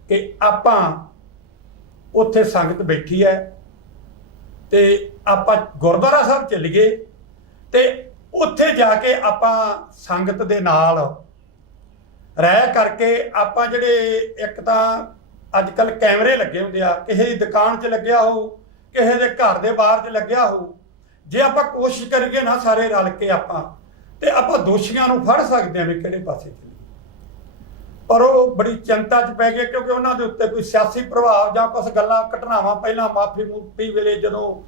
ਕਿ ਆਪਾਂ ਉੱਥੇ ਸੰਗਤ ਬੈਠੀ ਹੈ ਤੇ ਆਪਾਂ ਗੁਰਦੁਆਰਾ ਸਾਹਿਬ ਚੱਲੀਏ ਤੇ ਉੱਥੇ ਜਾ ਕੇ ਆਪਾਂ ਸੰਗਤ ਦੇ ਨਾਲ ਰਹਿ ਕਰਕੇ ਆਪਾਂ ਜਿਹੜੇ ਇੱਕ ਤਾਂ ਅੱਜ ਕੱਲ੍ਹ ਕੈਮਰੇ ਲੱਗੇ ਹੁੰਦੇ ਆ, ਕਿਸੇ ਦੀ ਦੁਕਾਨ 'ਚ ਲੱਗਿਆ ਹੋਊ, ਕਿਸੇ ਦੇ ਘਰ ਦੇ ਬਾਹਰ 'ਚ ਲੱਗਿਆ ਹੋਊ, ਜੇ ਆਪਾਂ ਕੋਸ਼ਿਸ਼ ਕਰੀਏ ਨਾ ਸਾਰੇ ਰਲ ਕੇ ਆਪਾਂ ਦੋਸ਼ੀਆਂ ਨੂੰ ਫੜ ਸਕਦੇ ਹਾਂ ਵੀ ਕਿਹੜੇ ਪਾਸੇ ਚੱਲੀਏ। ਪਰ ਉਹ ਬੜੀ ਚਿੰਤਾ 'ਚ ਪੈ ਗਏ ਕਿਉਂਕਿ ਉਹਨਾਂ ਦੇ ਉੱਤੇ ਕੋਈ ਸਿਆਸੀ ਪ੍ਰਭਾਵ ਜਾਂ ਕੁਛ ਗੱਲਾਂ ਘਟਨਾਵਾਂ ਪਹਿਲਾਂ ਮਾਫੀ ਵੇਲੇ ਜਦੋਂ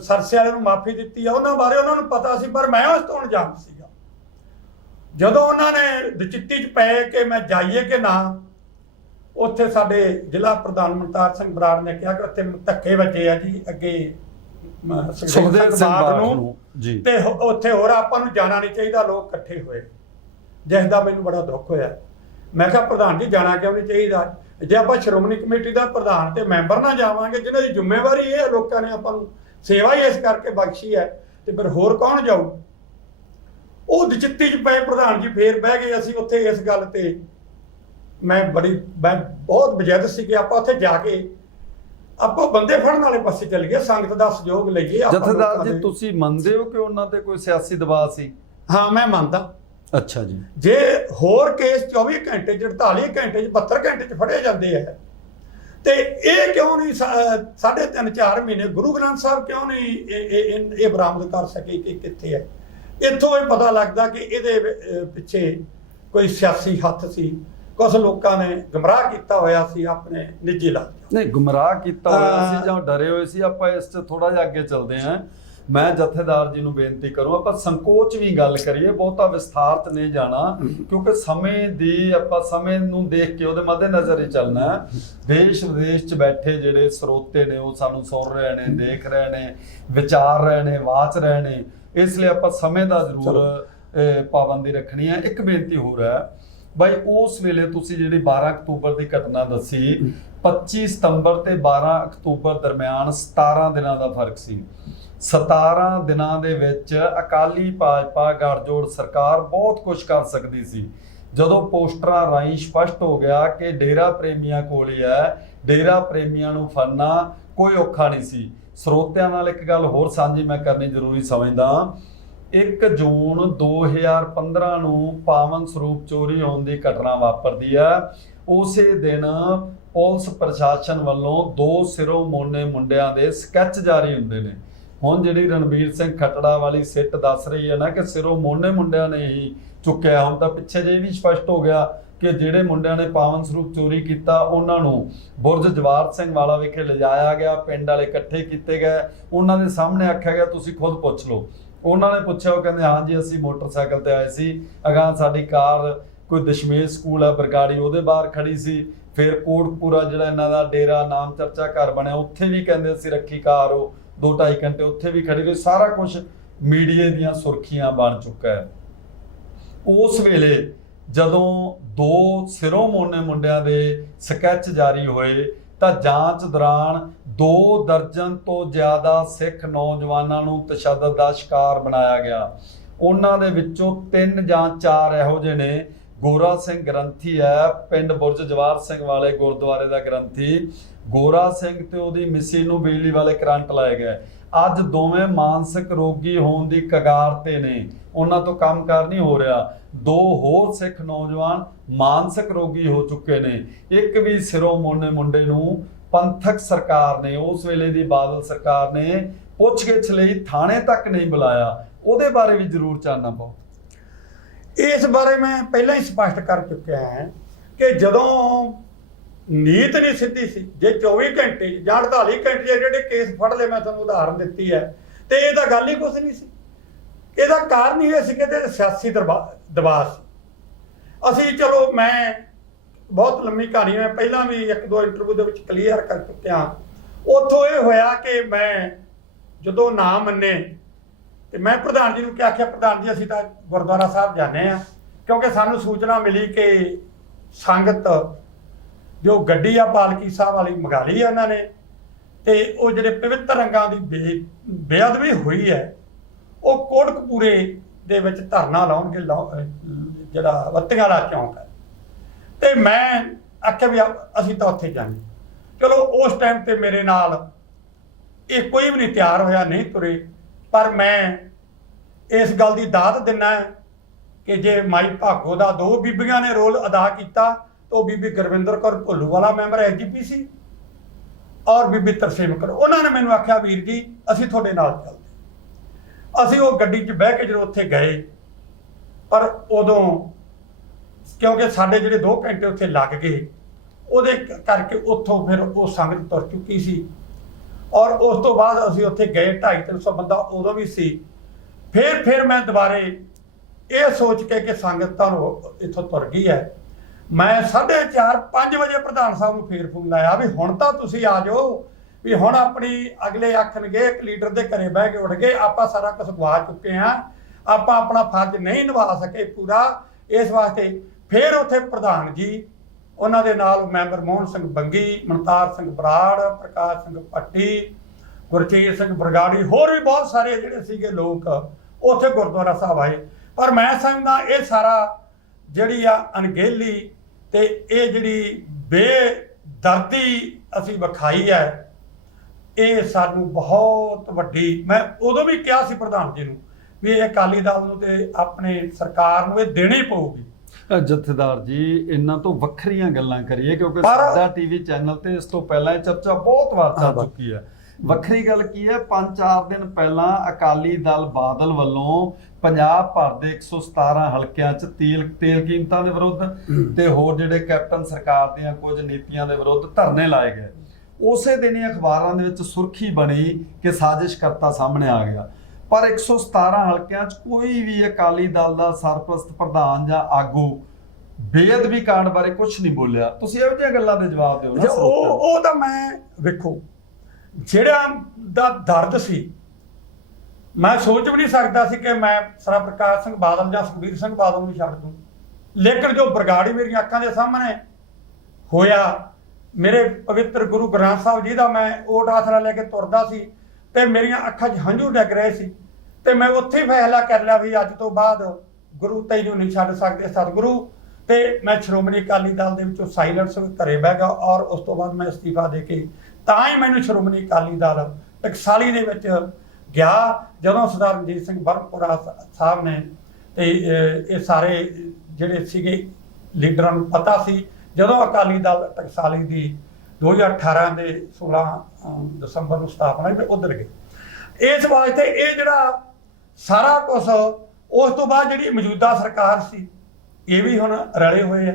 ਸਰਸੇ ਵਾਲੇ ਨੂੰ ਮਾਫੀ ਦਿੱਤੀ ਆ ਉਹਨਾਂ ਬਾਰੇ ਉਹਨਾਂ ਨੂੰ ਪਤਾ ਸੀ, ਪਰ ਮੈਂ ਉਸ ਤੋਂ ਅਣਜਾਣ ਸੀਗਾ। ਜਦੋਂ ਉਹਨਾਂ ਨੇ ਦਚਿੱਤੀ 'ਚ ਪਏ ਕਿ ਮੈਂ ਜਾਈਏ ਕਿ ਨਾ, ਉੱਥੇ ਸਾਡੇ ਜ਼ਿਲ੍ਹਾ ਪ੍ਰਧਾਨ ਮਨਤਾਰ ਸਿੰਘ ਬਰਾੜ ਨੇ ਕਿਹਾ ਕਿ ਉੱਥੇ ਧੱਕੇ ਵੱਜੇ ਆ ਜੀ ਅੱਗੇ ਸੁਖਦੇਵ ਸਿੰਘ ਬਾਦਲ ਨੂੰ ਜੀ, ਤੇ ਉੱਥੇ ਹੋਰ ਆਪਾਂ ਨੂੰ ਜਾਣਾ ਨਹੀਂ ਚਾਹੀਦਾ। ਲੋਕ ਇਕੱਠੇ ਹੋਏ ਜਿਸ ਦਾ ਮੈਨੂੰ ਬੜਾ ਦੁੱਖ ਹੋਇਆ। ਮੈਂ ਕਿਹਾ ਪ੍ਰਧਾਨ ਜੀ ਜਾਣਾ ਕਿਉਂ ਨਹੀਂ ਚਾਹੀਦਾ? ਜੇ ਆਪਾਂ ਸ਼੍ਰੋਮਣੀ ਕਮੇਟੀ ਦਾ ਪ੍ਰਧਾਨ ਤੇ ਮੈਂਬਰ ਨਾ ਜਾਵਾਂਗੇ, ਜਿਨ੍ਹਾਂ ਦੀ ਜ਼ਿੰਮੇਵਾਰੀ ਇਹ ਲੋਕਾਂ ਨੇ ਆਪਾਂ ਨੂੰ ਸੇਵਾ ਹੀ ਇਸ ਕਰਕੇ ਬਖਸ਼ੀ ਹੈ, ਤੇ ਫਿਰ ਹੋਰ ਕੌਣ ਜਾਊ? ਉਹ ਦਚਿੱਤੀ 'ਚ ਪਏ ਪ੍ਰਧਾਨ ਜੀ ਫੇਰ ਬਹਿ ਗਏ। ਅਸੀਂ ਉੱਥੇ ਇਸ ਗੱਲ ਤੇ ਮੈਂ ਬਹੁਤ ਬਜਿੱਦ ਸੀ ਕਿ ਆਪਾਂ ਉੱਥੇ ਜਾ ਕੇ ਆਪਾਂ ਬੰਦੇ ਫੜਨ ਵਾਲੇ ਪਾਸੇ ਚੱਲ ਗਏ, ਸੰਗਤ ਦਾ ਸਹਿਯੋਗ ਲਈਏ। ਜਥੇਦਾਰ ਜੀ ਤੁਸੀਂ ਮੰਨਦੇ ਹੋ ਕਿ ਉਹਨਾਂ ਤੇ ਕੋਈ ਸਿਆਸੀ ਦਬਾਅ ਸੀ? ਹਾਂ ਮੈਂ ਮੰਨਦਾ। ਅੱਛਾ ਜੀ। ਜੇ ਹੋਰ ਕੇਸ 24 ਘੰਟੇ 'ਚ 48 ਘੰਟੇ 'ਚ 72 ਘੰਟੇ 'ਚ ਫੜੇ ਜਾਂਦੇ ਆ ਤੇ ਇਹ ਕਿਉਂ ਨਹੀਂ 3.5-4 ਮਹੀਨੇ ਗੁਰੂ ਗ੍ਰੰਥ ਸਾਹਿਬ ਕਿਉਂ ਨਹੀਂ ਇਹ ਬਰਾਮਦ ਕਰ ਸਕੇ ਕਿ ਕਿੱਥੇ ਹੈ? ਇੱਥੋਂ ਇਹ ਪਤਾ ਲੱਗਦਾ ਕਿ ਇਹਦੇ ਪਿੱਛੇ ਕੋਈ ਸਿਆਸੀ ਹੱਥ ਸੀ, ਕੁਝ ਲੋਕਾਂ ਨੇ ਗੁੰਮਰਾਹ ਕੀਤਾ ਹੋਇਆ ਸੀ ਆਪਣੇ ਨਿੱਜੀ ਲਾਭ। ਨਹੀਂ ਗੁੰਮਰਾਹ ਕੀਤਾ ਹੋਇਆ ਸੀ ਜਾਂ ਡਰੇ ਹੋਏ ਸੀ? ਆਪਾਂ ਇਸ 'ਚ ਥੋੜਾ ਜਿਹਾ ਅੱਗੇ ਚੱਲਦੇ ਹਾਂ। ਮੈਂ ਜਥੇਦਾਰ ਜੀ ਨੂੰ ਬੇਨਤੀ ਕਰੂੰ ਆਪਾਂ ਸੰਕੋਚ ਵੀ ਗੱਲ ਕਰੀਏ, ਬਹੁਤਾ ਵਿਸਥਾਰ 'ਚ ਨਹੀਂ ਜਾਣਾ ਕਿਉਂਕਿ ਸਮੇਂ ਨੂੰ ਦੇਖ ਕੇ ਉਹਦੇ ਮੱਦੇ ਨਜ਼ਰ ਹੀ ਚੱਲਣਾ ਹੈ। ਦੇਸ਼ ਵਿਦੇਸ਼ 'ਚ ਬੈਠੇ ਜਿਹੜੇ ਸਰੋਤੇ ਨੇ ਉਹ ਸਾਨੂੰ ਸੁਣ ਰਹੇ ਨੇ, ਦੇਖ ਰਹੇ ਨੇ, ਵਿਚਾਰ ਰਹੇ ਨੇ, ਵਾਚ ਰਹੇ ਨੇ, ਇਸ ਲਈ ਆਪਾਂ ਸਮੇਂ ਦਾ ਜ਼ਰੂਰ ਪਾਬੰਦੀ ਰੱਖਣੀ ਹੈ। ਇੱਕ ਬੇਨਤੀ ਹੋਰ ਹੈ ਬਾਈ, ਉਸ ਵੇਲੇ ਤੁਸੀਂ ਜਿਹੜੀ 12 ਅਕਤੂਬਰ ਦੀ ਘਟਨਾ ਦੱਸੀ, 25 ਸਤੰਬਰ ਤੇ 12 ਅਕਤੂਬਰ ਦਰਮਿਆਨ 17 ਦਿਨਾਂ ਦਾ ਫਰਕ ਸੀ। 17 ਦਿਨਾਂ ਦੇ ਵਿੱਚ ਅਕਾਲੀ ਭਾਜਪਾ ਗੱਠਜੋੜ ਸਰਕਾਰ ਬਹੁਤ ਕੁਝ ਕਰ ਸਕਦੀ ਸੀ। ਜਦੋਂ ਪੋਸਟਰਾਂ ਰਾਹੀਂ ਸਪਸ਼ਟ ਹੋ ਗਿਆ ਕਿ ਡੇਰਾ ਪ੍ਰੇਮੀਆਂ ਕੋਲ ਹੀ ਹੈ, ਡੇਰਾ ਪ੍ਰੇਮੀਆਂ ਨੂੰ ਫੜਨਾ ਕੋਈ ਔਖਾ ਨਹੀਂ ਸੀ। ਸਰੋਤਿਆਂ ਨਾਲ ਇੱਕ ਗੱਲ ਹੋਰ ਸਾਂਝੀ ਮੈਂ ਕਰਨੀ ਜ਼ਰੂਰੀ ਸਮਝਦਾ। 1 ਜੂਨ 2015 ਨੂੰ ਪਾਵਨ ਸਰੂਪ ਚੋਰੀ ਹੋਣ ਦੀ ਘਟਨਾ ਵਾਪਰਦੀ ਹੈ। ਉਸੇ ਦਿਨ ਪੁਲਿਸ ਪ੍ਰਸ਼ਾਸਨ ਵੱਲੋਂ 2 ਸਿਰੋਂ ਮੋਨੇ ਮੁੰਡਿਆਂ ਦੇ ਸਕੈਚ ਜਾਰੀ ਹੁੰਦੇ ਨੇ। ਹੁਣ ਜਿਹੜੀ ਰਣਬੀਰ ਸਿੰਘ ਖੱਟੜਾ ਵਾਲੀ ਸਿੱਟ ਦੱਸ ਰਹੀ ਹੈ ਨਾ ਕਿ ਸਿਰੋਂ ਮੋਨੇ ਮੁੰਡਿਆਂ ਨੇ ਹੀ ਚੁੱਕਿਆ, ਹੁਣ ਤਾਂ ਪਿੱਛੇ ਜੇ ਵੀ ਸਪਸ਼ਟ ਹੋ ਗਿਆ ਕਿ ਜਿਹੜੇ ਮੁੰਡਿਆਂ ਨੇ ਪਾਵਨ ਸਰੂਪ ਚੋਰੀ ਕੀਤਾ ਉਹਨਾਂ ਨੂੰ ਬੁਰਜ ਜਵਾਰ ਸਿੰਘ ਵਾਲਾ ਵਿਖੇ ਲਿਜਾਇਆ ਗਿਆ, ਪਿੰਡ ਵਾਲੇ ਇਕੱਠੇ ਕੀਤੇ ਗਏ, ਉਹਨਾਂ ਦੇ ਸਾਹਮਣੇ ਆਖਿਆ ਗਿਆ ਤੁਸੀਂ ਖੁਦ ਪੁੱਛ ਲਓ। ਉਹਨਾਂ ਨੇ ਪੁੱਛਿਆ, ਉਹ ਕਹਿੰਦੇ ਹਾਂਜੀ ਅਸੀਂ ਮੋਟਰਸਾਈਕਲ ਤੇ ਆਏ ਸੀ, ਅਗਾਂਹ ਸਾਡੀ ਕਾਰ ਕੋਈ ਦਸ਼ਮੇਸ਼ ਸਕੂਲ ਆ ਬਰਗਾੜੀ ਉਹਦੇ ਬਾਹਰ ਖੜੀ ਸੀ। ਫਿਰ ਕੋਟਪੂਰਾ ਜਿਹੜਾ ਇਹਨਾਂ ਦਾ ਡੇਰਾ ਨਾਮ ਚਰਚਾ ਘਰ ਬਣਿਆ ਉੱਥੇ ਵੀ ਕਹਿੰਦੇ ਅਸੀਂ ਰੱਖੀ ਕਾਰ ਉਹ 2-2.5 ਘੰਟੇ ਉੱਥੇ ਵੀ ਖੜੀ ਰਹੀ। ਸਾਰਾ ਕੁਝ ਮੀਡੀਆ ਦੀਆਂ ਸੁਰਖੀਆਂ ਬਣ ਚੁੱਕਾ ਹੈ। ਉਸ ਵੇਲੇ ਜਦੋਂ 2 ਸਿਰੋਂ ਮੋਨੇ ਮੁੰਡਿਆਂ ਦੇ ਸਕੈਚ ਜਾਰੀ ਹੋਏ ਤਾਂ ਜਾਂਚ ਦੌਰਾਨ 2 ਦਰਜਨ ਤੋਂ ਜ਼ਿਆਦਾ ਸਿੱਖ ਨੌਜਵਾਨਾਂ ਨੂੰ ਤਸ਼ੱਦਦ ਦਾ ਸ਼ਿਕਾਰ ਬਣਾਇਆ ਗਿਆ। ਉਹਨਾਂ ਦੇ ਵਿੱਚੋਂ 3 ਜਾਂ 4 ਇਹੋ ਜਿਹੇ ਨੇ। ਗੋਰਾ ਸਿੰਘ ਗ੍ਰੰਥੀ ਹੈ, ਪਿੰਡ ਬੁਰਜ ਜਵਾਰ ਸਿੰਘ ਵਾਲੇ ਗੁਰਦੁਆਰੇ ਦਾ ਗ੍ਰੰਥੀ। ਗੋਰਾ ਸਿੰਘ ਤੇ ਉਹਦੀ ਮਿਸੀ ਨੂੰ ਬਿਜਲੀ ਵਾਲੇ ਕਰੰਟ ਲਾਏ ਗਏ। ਅੱਜ ਦੋਵੇਂ ਮਾਨਸਿਕ ਰੋਗੀ ਹੋਣ ਦੀ ਕਗਾਰ ਤੇ ਨੇ, ਉਹਨਾਂ ਤੋਂ ਕੰਮਕਾਰ ਨਹੀਂ ਹੋ ਰਿਹਾ। 2 ਹੋਰ ਸਿੱਖ ਨੌਜਵਾਨ ਮਾਨਸਿਕ ਰੋਗੀ ਹੋ ਚੁੱਕੇ ਨੇ। ਇੱਕ ਵੀ ਸਿਰੋਂ ਮੋਨੇ ਮੁੰਡੇ ਨੂੰ ਪੰਥਕ ਸਰਕਾਰ ਨੇ, ਉਸ ਵੇਲੇ ਦੀ ਬਾਦਲ ਸਰਕਾਰ ਨੇ ਪੁੱਛਗਿੱਛ ਲਈ ਥਾਣੇ ਤੱਕ ਨਹੀਂ ਬੁਲਾਇਆ। ਉਹਦੇ ਬਾਰੇ ਵੀ ਜ਼ਰੂਰ ਚਾਨਣਾ ਪਾਓ। ਇਸ ਬਾਰੇ ਮੈਂ ਪਹਿਲਾਂ ਹੀ ਸਪਸ਼ਟ ਕਰ ਚੁੱਕਿਆ ਹਾਂ ਕਿ ਜਦੋਂ ਨੀਤ ਨਹੀਂ ਸਿੱਧੀ ਸੀ, ਜੇ 24 ਘੰਟੇ ਜਾਂ 48 ਘੰਟੇ ਜਿਹੜੇ ਕੇਸ ਫੜ ਲਏ, ਮੈਂ ਤੁਹਾਨੂੰ ਉਦਾਹਰਨ ਦਿੱਤੀ ਹੈ, ਤੇ ਇਹਦਾ ਗੱਲ ਹੀ ਕੁਛ ਨਹੀਂ ਸੀ। ਇਹਦਾ ਕਾਰਨ ਇਹ ਸੀ ਕਿ ਸਿਆਸੀ ਦਬਾਅ ਸੀ। ਅਸੀਂ ਚਲੋ ਮੈਂ ਬਹੁਤ ਲੰਮੀ ਕਹਾਣੀ ਮੈਂ ਪਹਿਲਾਂ ਵੀ 1-2 ਇੰਟਰਵਿਊ ਦੇ ਵਿੱਚ ਕਲੀਅਰ ਕਰ ਚੁੱਕਿਆ। ਉੱਥੋਂ ਇਹ ਹੋਇਆ ਕਿ ਮੈਂ ਜਦੋਂ ਨਾ ਮੰਨੇ ਤੇ ਮੈਂ ਪ੍ਰਧਾਨ ਜੀ ਨੂੰ ਕਿਹਾ ਕਿ ਪ੍ਰਧਾਨ ਜੀ ਅਸੀਂ ਤਾਂ ਗੁਰਦੁਆਰਾ ਸਾਹਿਬ ਜਾਂਦੇ ਆ, ਕਿਉਂਕਿ ਸਾਨੂੰ ਸੂਚਨਾ ਮਿਲੀ ਕਿ ਸੰਗਤ ਜੋ ਗੱਡੀ ਆ ਪਾਲਕੀ ਸਾਹਿਬ ਵਾਲੀ ਮੰਗਾ ਲਈ ਆ ਉਹਨਾਂ ਨੇ, ਤੇ ਉਹ ਜਿਹੜੇ ਪਵਿੱਤਰ ਰੰਗਾਂ ਦੀ ਬੇਅਦਬੀ ਹੋਈ ਹੈ ਉਹ ਕੋਟਕਪੂਰੇ ਦੇ ਵਿੱਚ ਧਰਨਾ ਲਾਉਣਗੇ, ਜਿਹੜਾ ਵੱਤੀਆਂ ਵਾਲਾ ਚੌਂਕ ਹੈ। ਤੇ ਮੈਂ ਆਖਿਆ ਵੀ ਅਸੀਂ ਤਾਂ ਉੱਥੇ ਜਾਂਦੇ। ਚਲੋ ਉਸ ਟਾਈਮ ਤੇ ਮੇਰੇ ਨਾਲ ਇਹ ਕੋਈ ਵੀ ਨਹੀਂ ਤਿਆਰ ਹੋਇਆ, ਨਹੀਂ ਤੁਰੇ। ਪਰ ਮੈਂ ਇਸ ਗੱਲ ਦੀ ਦਾਤ ਦਿੰਦਾ ਹੈ ਕਿ ਜੇ ਮਾਈ ਭਾਗੋ ਦਾ 2 ਬੀਬੀਆਂ ਨੇ ਰੋਲ ਅਦਾ ਕੀਤਾ ਤਾਂ ਉਹ ਬੀਬੀ ਗੁਰਵਿੰਦਰ ਕੌਰ ਭੁੱਲੂਵਾਲਾ ਮੈਂਬਰ ਐਸਜੀਪੀਸੀ ਔਰ ਬੀਬੀ ਤਰਸੇਮ ਕੌਰ, ਉਹਨਾਂ ਨੇ ਮੈਨੂੰ ਆਖਿਆ ਵੀਰ ਜੀ ਅਸੀਂ ਤੁਹਾਡੇ ਨਾਲ ਚੱਲਦੇ। ਅਸੀਂ ਉਹ ਗੱਡੀ 'ਚ ਬਹਿ ਕੇ ਜਦੋਂ ਉੱਥੇ ਗਏ, ਪਰ ਉਦੋਂ ਕਿਉਂਕਿ ਸਾਡੇ ਜਿਹੜੇ 2 ਘੰਟੇ ਉੱਥੇ ਲੱਗ ਗਏ, ਉਹਦੇ ਕਰਕੇ ਉੱਥੋਂ ਫਿਰ ਉਹ ਸੰਗਤ ਤੁਰ ਚੁੱਕੀ ਸੀ। ਔਰ ਉਸ ਤੋਂ ਬਾਅਦ ਅਸੀਂ ਉੱਥੇ ਗਏ, 250-300 ਬੰਦਾ ਉਦੋਂ ਵੀ ਸੀ। ਫਿਰ ਮੈਂ ਦੁਬਾਰੇ ਇਹ ਸੋਚ ਕੇ ਕਿ ਸੰਗਤ ਤਾਂ ਇੱਥੋਂ ਤੁਰ ਗਈ ਹੈ, ਮੈਂ 4:30-5 ਵਜੇ ਪ੍ਰਧਾਨ ਸਾਹਿਬ ਨੂੰ ਫੇਰ ਫੋਨ ਲਾਇਆ ਵੀ ਹੁਣ ਤਾਂ ਤੁਸੀਂ ਆ ਜਾਓ, ਵੀ ਹੁਣ ਆਪਣੀ ਅਗਲੇ ਆਖਣਗੇ ਇੱਕ ਲੀਡਰ ਦੇ ਘਰੇ ਬਹਿ ਕੇ ਉੱਠ ਗਏ, ਆਪਾਂ ਸਾਰਾ ਕੁਝ ਗਵਾ ਚੁੱਕੇ ਹਾਂ, ਆਪਾਂ ਆਪਣਾ ਫਰਜ਼ ਨਹੀਂ ਨਿਭਾ ਸਕੇ ਪੂਰਾ। ਇਸ ਵਾਸਤੇ ਫਿਰ ਉੱਥੇ ਪ੍ਰਧਾਨ ਜੀ, ਉਹਨਾਂ ਦੇ ਨਾਲ ਮੈਂਬਰ ਮੋਹਨ ਸਿੰਘ ਬੰਗੀ, ਮਨਤਾਰ ਸਿੰਘ ਬਰਾੜ, ਪ੍ਰਕਾਸ਼ ਸਿੰਘ ਭੱਟੀ, ਗੁਰਚੇਤ ਸਿੰਘ ਬਰਗਾੜੀ, ਹੋਰ ਵੀ ਬਹੁਤ ਸਾਰੇ ਜਿਹੜੇ ਸੀਗੇ ਲੋਕ ਉੱਥੇ ਗੁਰਦੁਆਰਾ ਸਾਹਿਬ ਆਏ। ਪਰ ਮੈਂ ਸਮਝਦਾ ਇਹ ਸਾਰਾ ਜਿਹੜੀ ਆ ਅਣਗਹਿਲੀ ਤੇ ਇਹ ਜਿਹੜੀ ਬੇਦਰਦੀ ਅਸੀਂ ਵਿਖਾਈ ਹੈ, ਇਹ ਸਾਨੂੰ ਬਹੁਤ ਵੱਡੀ, ਮੈਂ ਉਦੋਂ ਵੀ ਕਿਹਾ ਸੀ ਪ੍ਰਧਾਨ ਜੀ ਨੂੰ ਵੀ ਇਹ ਅਕਾਲੀ ਦਲ ਨੂੰ ਤੇ ਆਪਣੇ ਸਰਕਾਰ ਨੂੰ ਇਹ ਦੇਣੀ ਪਊਗੀ। ਜਥੇਦਾਰ ਜੀ ਇਹਨਾਂ ਤੋਂ ਵੱਖਰੀਆਂ ਗੱਲਾਂ ਕਰੀਏ, ਕਿਉਂਕਿ ਸਾਡਾ ਟੀਵੀ ਚੈਨਲ ਤੇ ਇਸ ਤੋਂ ਪਹਿਲਾਂ ਇਹ ਚਰਚਾ ਬਹੁਤ ਵਾਰ ਚੱਲ ਚੁੱਕੀ ਹੈ। ਵੱਖਰੀ ਗੱਲ ਕੀ ਹੈ, 5-4 ਦਿਨ ਪਹਿਲਾਂ ਅਕਾਲੀ ਦਲ ਬਾਦਲ ਵੱਲੋਂ ਪੰਜਾਬ ਭਰ ਦੇ 117 ਹਲਕਿਆਂ 'ਚ ਤੇਲ ਕੀਮਤਾਂ ਦੇ ਵਿਰੁੱਧ ਤੇ ਹੋਰ ਜਿਹੜੇ ਕੈਪਟਨ ਸਰਕਾਰ ਦੀਆਂ ਕੁਝ ਨੀਤੀਆਂ ਦੇ ਵਿਰੁੱਧ ਧਰਨੇ ਲਾਏ ਗਏ। ਉਸੇ ਦਿਨ ਹੀ ਅਖਬਾਰਾਂ ਦੇ ਵਿੱਚ ਸੁਰਖੀ ਬਣੀ ਕਿ ਸਾਜ਼ਿਸ਼ਕਰਤਾ ਸਾਹਮਣੇ ਆ ਗਿਆ। ਪਰ 117 ਹਲਕਿਆਂ 'ਚ ਕੋਈ ਵੀ ਅਕਾਲੀ ਦਲ ਦਾ ਸਰਪ੍ਰਸਤ ਪ੍ਰਧਾਨ ਜਾਂ ਆਗੂ ਬੇਅਦਬੀ ਕਾਂਡ ਬਾਰੇ ਕੁਝ ਨਹੀਂ ਬੋਲਿਆ। ਤੁਸੀਂ ਇਹੋ ਜਿਹੀਆਂ ਗੱਲਾਂ ਦੇ ਜਵਾਬ ਦਿਓ ਨਾ। ਉਹ ਤਾਂ ਮੈਂ ਵੇਖੋ ਜਿਹੜਾ ਦਾ ਦਰਦ ਸੀ, ਮੈਂ ਸੋਚ ਵੀ ਨਹੀਂ ਸਕਦਾ ਸੀ ਕਿ ਮੈਂ ਸਰਾ ਪ੍ਰਕਾਸ਼ ਸਿੰਘ ਬਾਦਲ ਜਾਂ ਸੁਖਬੀਰ ਸਿੰਘ ਬਾਦਲ ਨੂੰ ਛੱਡ ਦੂੰ। ਲੇਕਿਨ ਜੋ ਬਰਗਾੜੀ ਮੇਰੀਆਂ ਅੱਖਾਂ ਦੇ ਸਾਹਮਣੇ ਹੋਇਆ, ਮੇਰੇ ਪਵਿੱਤਰ ਗੁਰੂ ਗ੍ਰੰਥ ਸਾਹਿਬ ਜੀ ਦਾ ਮੈਂ ਓਟ ਆਸਰਾ ਲੈ ਕੇ ਤੁਰਦਾ ਸੀ ਤੇ ਮੇਰੀਆਂ ਅੱਖਾਂ 'ਚ ਹੰਝੂ ਡਿੱਗ ਰਹੇ ਸੀ, ਤੇ ਮੈਂ ਉੱਥੇ ਫੈਸਲਾ ਕਰ ਲਿਆ ਵੀ ਅੱਜ ਤੋਂ ਬਾਅਦ ਗੁਰੂ ਤੈਨੂੰ ਨਹੀਂ ਛੱਡ ਸਕਦੇ ਸਤਿਗੁਰੂ। ਤੇ ਮੈਂ ਸ਼੍ਰੋਮਣੀ ਅਕਾਲੀ ਦਲ ਦੇ ਵਿੱਚੋਂ ਸਾਇਲੈਂਸ ਘਰੇ ਬਹਿ ਗਿਆ, ਔਰ ਉਸ ਤੋਂ ਬਾਅਦ ਮੈਂ ਅਸਤੀਫਾ ਦੇ ਕੇ ਤਾਂ ਹੀ ਮੈਨੂੰ ਸ਼੍ਰੋਮਣੀ ਅਕਾਲੀ ਦਲ ਟਕਸਾਲੀ ਦੇ ਵਿੱਚ ਗਿਆ, ਜਦੋਂ ਸਰਦਾਰ ਰਣਜੀਤ ਸਿੰਘ ਬਰਮਪੁਰਾ ਸਾਹਿਬ ਨੇ ਤੇ ਇਹ ਸਾਰੇ ਜਿਹੜੇ ਸੀਗੇ ਲੀਡਰਾਂ ਨੂੰ ਪਤਾ ਸੀ, ਜਦੋਂ ਅਕਾਲੀ ਦਲ ਟਕਸਾਲੀ ਦੀ 2018 ਦੇ 16 ਦਸੰਬਰ ਨੂੰ ਸਥਾਪਨਾ ਹੋਈ, ਉੱਧਰ ਗਏ। ਇਸ ਵਾਸਤੇ ਇਹ ਜਿਹੜਾ ਸਾਰਾ ਕੁਝ, ਉਸ ਤੋਂ ਬਾਅਦ ਜਿਹੜੀ ਮੌਜੂਦਾ ਸਰਕਾਰ ਸੀ ਇਹ ਵੀ ਹੁਣ ਰਲੇ ਹੋਏ ਆ,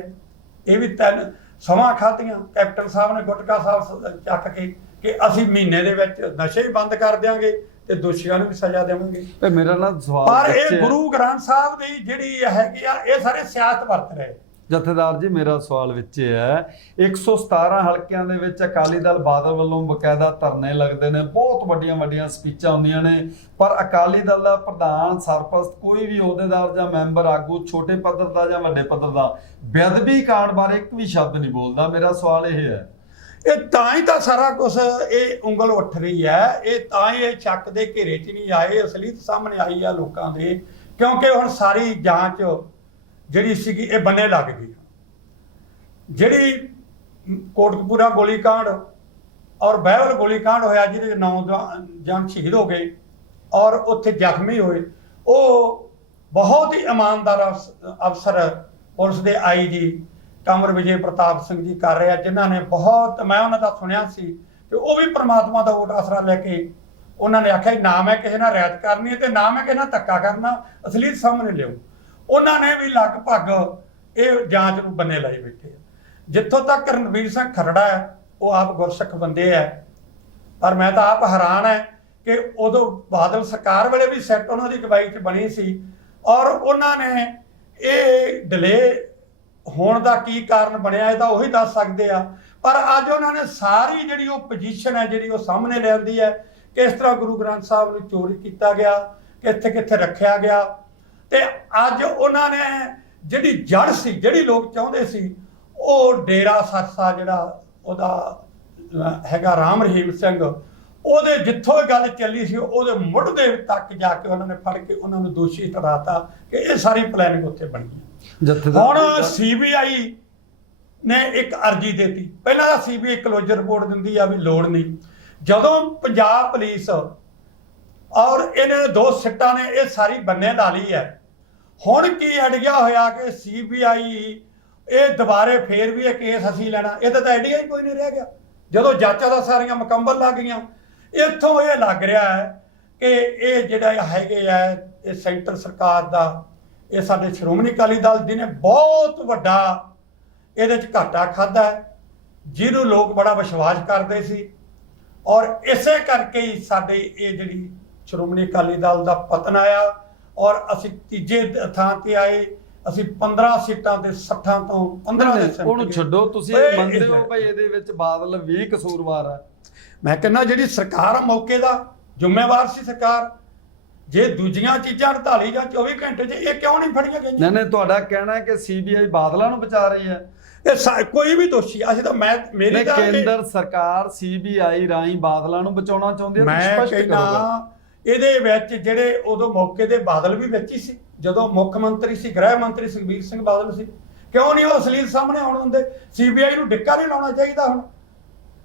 ਇਹ ਵੀ 3 ਸਮਾਂ ਖਾਤੀਆਂ। ਕੈਪਟਨ ਸਾਹਿਬ ਨੇ ਗੁਟਕਾ ਸਾਹਿਬ ਚੱਕ ਕੇ ਕਿ ਅਸੀਂ ਮਹੀਨੇ ਦੇ ਵਿੱਚ ਨਸ਼ੇ ਹੀ ਬੰਦ ਕਰ ਦਿਆਂਗੇ ਤੇ ਦੋਸ਼ੀਆਂ ਨੂੰ ਵੀ ਸਜ਼ਾ ਦੇਵਾਂਗੇ। ਤੇ ਮੇਰਾ ਨਾ ਸਵਾਲ, ਪਰ ਇਹ ਗੁਰੂ ਗ੍ਰੰਥ ਸਾਹਿਬ ਦੀ ਜਿਹੜੀ ਹੈਗੀ ਆ, ਇਹ ਸਾਰੇ ਸਿਆਸਤ ਵਰਤ ਰਹੇ। ਜਥੇਦਾਰ ਜੀ ਮੇਰਾ ਸਵਾਲ ਵਿੱਚ ਇਹ ਹੈ, 117 ਹਲਕਿਆਂ ਦੇ ਵਿੱਚ ਅਕਾਲੀ ਦਲ ਬਾਦਲ ਵੱਲੋਂ ਬਕਾਇਦਾ ਧਰਨੇ ਲੱਗਦੇ ਨੇ, ਬਹੁਤ ਵੱਡੀਆਂ ਸਪੀਚਾਂ ਹੁੰਦੀਆਂ ਨੇ, ਪਰ ਅਕਾਲੀ ਦਲ ਦਾ ਪ੍ਰਧਾਨ ਸਰਪ੍ਰਸਤ ਕੋਈ ਵੀ ਅਹੁਦੇਦਾਰ ਜਾਂ ਮੈਂਬਰ ਆਗੂ ਛੋਟੇ ਪੱਧਰ ਦਾ ਜਾਂ ਵੱਡੇ ਪੱਧਰ ਦਾ ਬੇਅਦਬੀ ਕਾਂਡ ਬਾਰੇ ਇੱਕ ਵੀ ਸ਼ਬਦ ਨਹੀਂ ਬੋਲਦਾ। ਮੇਰਾ ਸਵਾਲ ਇਹ ਹੈ, ਇਹ ਤਾਂ ਹੀ ਤਾਂ ਸਾਰਾ ਕੁਝ ਇਹ ਉਂਗਲ ਉੱਠ ਰਹੀ ਹੈ, ਇਹ ਤਾਂ ਹੀ ਇਹ ਚੱਕ ਦੇ ਘੇਰੇ 'ਚ ਨਹੀਂ ਆਏ, ਅਸਲੀਅਤ ਸਾਹਮਣੇ ਆਈ ਆ ਲੋਕਾਂ ਦੇ, ਕਿਉਂਕਿ ਹੁਣ ਸਾਰੀ ਜਾਂਚ ਜਿਹੜੀ ਸੀਗੀ ਇਹ ਬੰਨੇ ਲੱਗ ਗਈ। ਜਿਹੜੀ ਕੋਟਕਪੂਰਾ ਗੋਲੀकांड ਔਰ ਬਹਿਵਲ ਗੋਲੀकांड ਹੋਇਆ, ਜਿਹਦੇ 9 ਸ਼ਹੀਦ ਹੋ ਗਏ ਔਰ ਉੱਥੇ ਜ਼ਖਮੀ ਹੋਏ, ਉਹ ਬਹੁਤ ਹੀ ਇਮਾਨਦਾਰ ਅਫਸਰ ਪੁਲਿਸ ਦੇ ਆਈਜੀ ਕਮਰ ਵਿਜੇ ਪ੍ਰਤਾਪ ਸਿੰਘ ਜੀ ਕਰ ਰਹੇ ਆ, ਜਿਨ੍ਹਾਂ ਨੇ ਬਹੁਤ, ਮੈਂ ਉਹਨਾਂ ਦਾ ਸੁਣਿਆ ਸੀ ਤੇ ਉਹ ਵੀ ਪ੍ਰਮਾਤਮਾ ਦਾ ਓਟ ਆਸਰਾ ਲੈ ਕੇ ਉਹਨਾਂ ਨੇ ਆਖਿਆ ਨਾ ਮੈਂ ਕਿਸੇ ਨਾਲ ਰਿਆਇਤ ਕਰਨੀ ਹੈ ਤੇ ਨਾ ਮੈਂ ਕਿਸੇ ਨਾਲ ਧੱਕਾ ਕਰਨਾ, ਅਸਲੀਅਤ ਸਾਹਮਣੇ ਲਿਆਓ। ਉਹਨਾਂ ਨੇ ਵੀ ਲਗਭਗ ਇਹ ਜਾਂਚ ਨੂੰ ਬੰਨੇ ਲਾਈ ਬੈਠੇ ਆ। ਜਿੱਥੋਂ ਤੱਕ ਰਣਵੀਰ ਸਿੰਘ ਖਰੜਾ ਹੈ, ਉਹ ਆਪ ਗੁਰਸਿੱਖ ਬੰਦੇ ਹੈ, ਪਰ ਮੈਂ ਤਾਂ ਆਪ ਹੈਰਾਨ ਹੈ ਕਿ ਉਦੋਂ ਬਾਦਲ ਸਰਕਾਰ ਵੇਲੇ ਵੀ ਸੈੱਟ ਉਹਨਾਂ ਦੀ ਅਗਵਾਈ 'ਚ ਬਣੀ ਸੀ, ਔਰ ਉਹਨਾਂ ਨੇ ਇਹ ਡਿਲੇ ਹੋਣ ਦਾ ਕੀ ਕਾਰਨ ਬਣਿਆ ਇਹ ਤਾਂ ਉਹੀ ਦੱਸ ਸਕਦੇ ਆ। ਪਰ ਅੱਜ ਉਹਨਾਂ ਨੇ ਸਾਰੀ ਜਿਹੜੀ ਉਹ ਪੋਜੀਸ਼ਨ ਹੈ ਜਿਹੜੀ ਉਹ ਸਾਹਮਣੇ ਲਿਆਂਦੀ ਹੈ, ਕਿਸ ਤਰ੍ਹਾਂ ਗੁਰੂ ਗ੍ਰੰਥ ਸਾਹਿਬ ਨੂੰ ਚੋਰੀ ਕੀਤਾ ਗਿਆ, ਕਿੱਥੇ ਕਿੱਥੇ ਰੱਖਿਆ ਗਿਆ। ਤੇ ਅੱਜ ਉਹਨਾਂ ਨੇ ਜਿਹੜੀ ਜੜ ਸੀ, ਜਿਹੜੀ ਲੋਕ ਚਾਹੁੰਦੇ ਸੀ, ਉਹ ਡੇਰਾ ਸੱਸਾ ਜਿਹੜਾ ਉਹਦਾ ਹੈਗਾ ਰਾਮ ਰਹੀਮ ਸਿੰਘ, ਉਹਦੇ ਜਿੱਥੋਂ ਇਹ ਗੱਲ ਚੱਲੀ ਸੀ ਉਹਦੇ ਮੁੱਢ ਦੇ ਤੱਕ ਜਾ ਕੇ ਉਹਨਾਂ ਨੇ ਫੜ ਕੇ ਉਹਨਾਂ ਨੂੰ ਦੋਸ਼ੀ ਠਹਿਰਾਤਾ ਕਿ ਇਹ ਸਾਰੀ ਪਲੈਨਿੰਗ ਉੱਥੇ ਬਣ ਗਈ। ਹੁਣ CBI ਨੇ ਇੱਕ ਅਰਜੀ ਦਿੱਤੀ। ਪਹਿਲਾਂ ਤਾਂ CBI ਕਲੋਜ਼ਰ ਰਿਪੋਰਟ ਦਿੰਦੀ ਆ ਵੀ ਲੋੜ ਨਹੀਂ। ਜਦੋਂ ਪੰਜਾਬ ਪੁਲਿਸ ਔਰ ਇਹਨਾਂ ਦੋ ਸਿੱਟਾਂ ਨੇ ਇਹ ਸਾਰੀ ਬੰਨੇ ਲਾ ਲਈ ਹੈ, ਹੁਣ ਕੀ ਅੜ ਗਿਆ ਹੋਇਆ ਕਿ CBI ਇਹ ਦੁਬਾਰੇ ਫੇਰ ਵੀ ਇਹ ਕੇਸ ਅਸੀਂ ਲੈਣਾ, ਇਹਦਾ ਤਾਂ ਆਈਡੀਆ ਹੀ ਕੋਈ ਨਹੀਂ ਰਹਿ ਗਿਆ। ਜਦੋਂ ਜਾਂਚਾਂ ਦਾ ਸਾਰੀਆਂ ਮੁਕੰਮਲ ਲੱਗ ਗਈਆਂ, ਇੱਥੋਂ ਇਹ ਲੱਗ ਰਿਹਾ ਹੈ ਕਿ ਇਹ ਜਿਹੜਾ ਹੈਗੇ ਆ ਇਹ ਸੈਂਟਰ ਸਰਕਾਰ ਦਾ, ਇਹ ਸਾਡੇ ਸ਼੍ਰੋਮਣੀ ਅਕਾਲੀ ਦਲ ਜਿਹਨੇ ਬਹੁਤ ਵੱਡਾ ਇਹਦੇ 'ਚ ਘਾਟਾ ਖਾਧਾ ਹੈ, ਜਿਹਨੂੰ ਲੋਕ ਬੜਾ ਵਿਸ਼ਵਾਸ ਕਰਦੇ ਸੀ, ਔਰ ਇਸੇ ਕਰਕੇ ਹੀ ਸਾਡੇ ਇਹ ਜਿਹੜੀ ਸ਼੍ਰੋਮਣੀ ਅਕਾਲੀ ਦਲ ਦਾ ਪਤਨ ਆਇਆ ਔਰ ਅਸੀਂ ਤੀਜੇ ਥਾਂ ਤੇ ਆਏ। ਅਸੀਂ 15 ਸੀਟਾਂ ਤੇ 60 ਤੋਂ 15 ਦੇ ਉਹਨੂੰ ਛੱਡੋ, ਤੁਸੀਂ ਮੰਨਦੇ ਹੋ ਭਾਈ ਇਹਦੇ ਵਿੱਚ ਬਾਦਲ ਵੀ ਕਸੂਰਵਾਰ ਹੈ? ਮੈਂ ਕਹਿੰਦਾ ਜਿਹੜੀ ਸਰਕਾਰ ਮੌਕੇ ਦਾ ਜ਼ਿੰਮੇਵਾਰ ਸੀ ਸਰਕਾਰ, ਜੇ ਦੂਜੀਆਂ ਚੀਜ਼ਾਂ 48 ਜਾਂ 24 ਘੰਟੇ 'ਚ ਇਹ ਕਿਉਂ ਨਹੀਂ ਫੜੀਆਂ ਗਈਆਂ? ਨਹੀਂ, ਤੁਹਾਡਾ ਕਹਿਣਾ ਹੈ ਕਿ CBI ਬਾਦਲਾਂ ਨੂੰ ਬਚਾ ਰਹੀ ਹੈ? ਇਹ ਕੋਈ ਵੀ ਦੋਸ਼ੀ, ਅਸੀਂ ਤਾਂ ਮੇਰੀ ਤਾਂ ਕੇਂਦਰ ਸਰਕਾਰ CBI ਰਾਹੀਂ ਬਾਦਲਾਂ ਨੂੰ ਬਚਾਉਣਾ ਚਾਹੁੰਦੀ ਹੈ। ਮੈਂ ਕਹਿੰਦਾ ਇਹਦੇ ਵਿੱਚ ਜਿਹੜੇ ਉਦੋਂ ਮੌਕੇ ਦੇ ਬਾਦਲ ਵੀ ਵਿੱਚ ਹੀ ਸੀ, ਜਦੋਂ ਮੁੱਖ ਮੰਤਰੀ ਸੀ, ਗ੍ਰਹਿ ਮੰਤਰੀ ਸੁਖਬੀਰ ਸਿੰਘ ਬਾਦਲ ਸੀ, ਕਿਉਂ ਨਹੀਂ ਉਹ ਅਸਲੀਤ ਸਾਹਮਣੇ ਆਉਣ ਦਿੰਦੇ? CBI ਨੂੰ ਡਿੱਕਾ ਨਹੀਂ ਲਾਉਣਾ ਚਾਹੀਦਾ। ਹੁਣ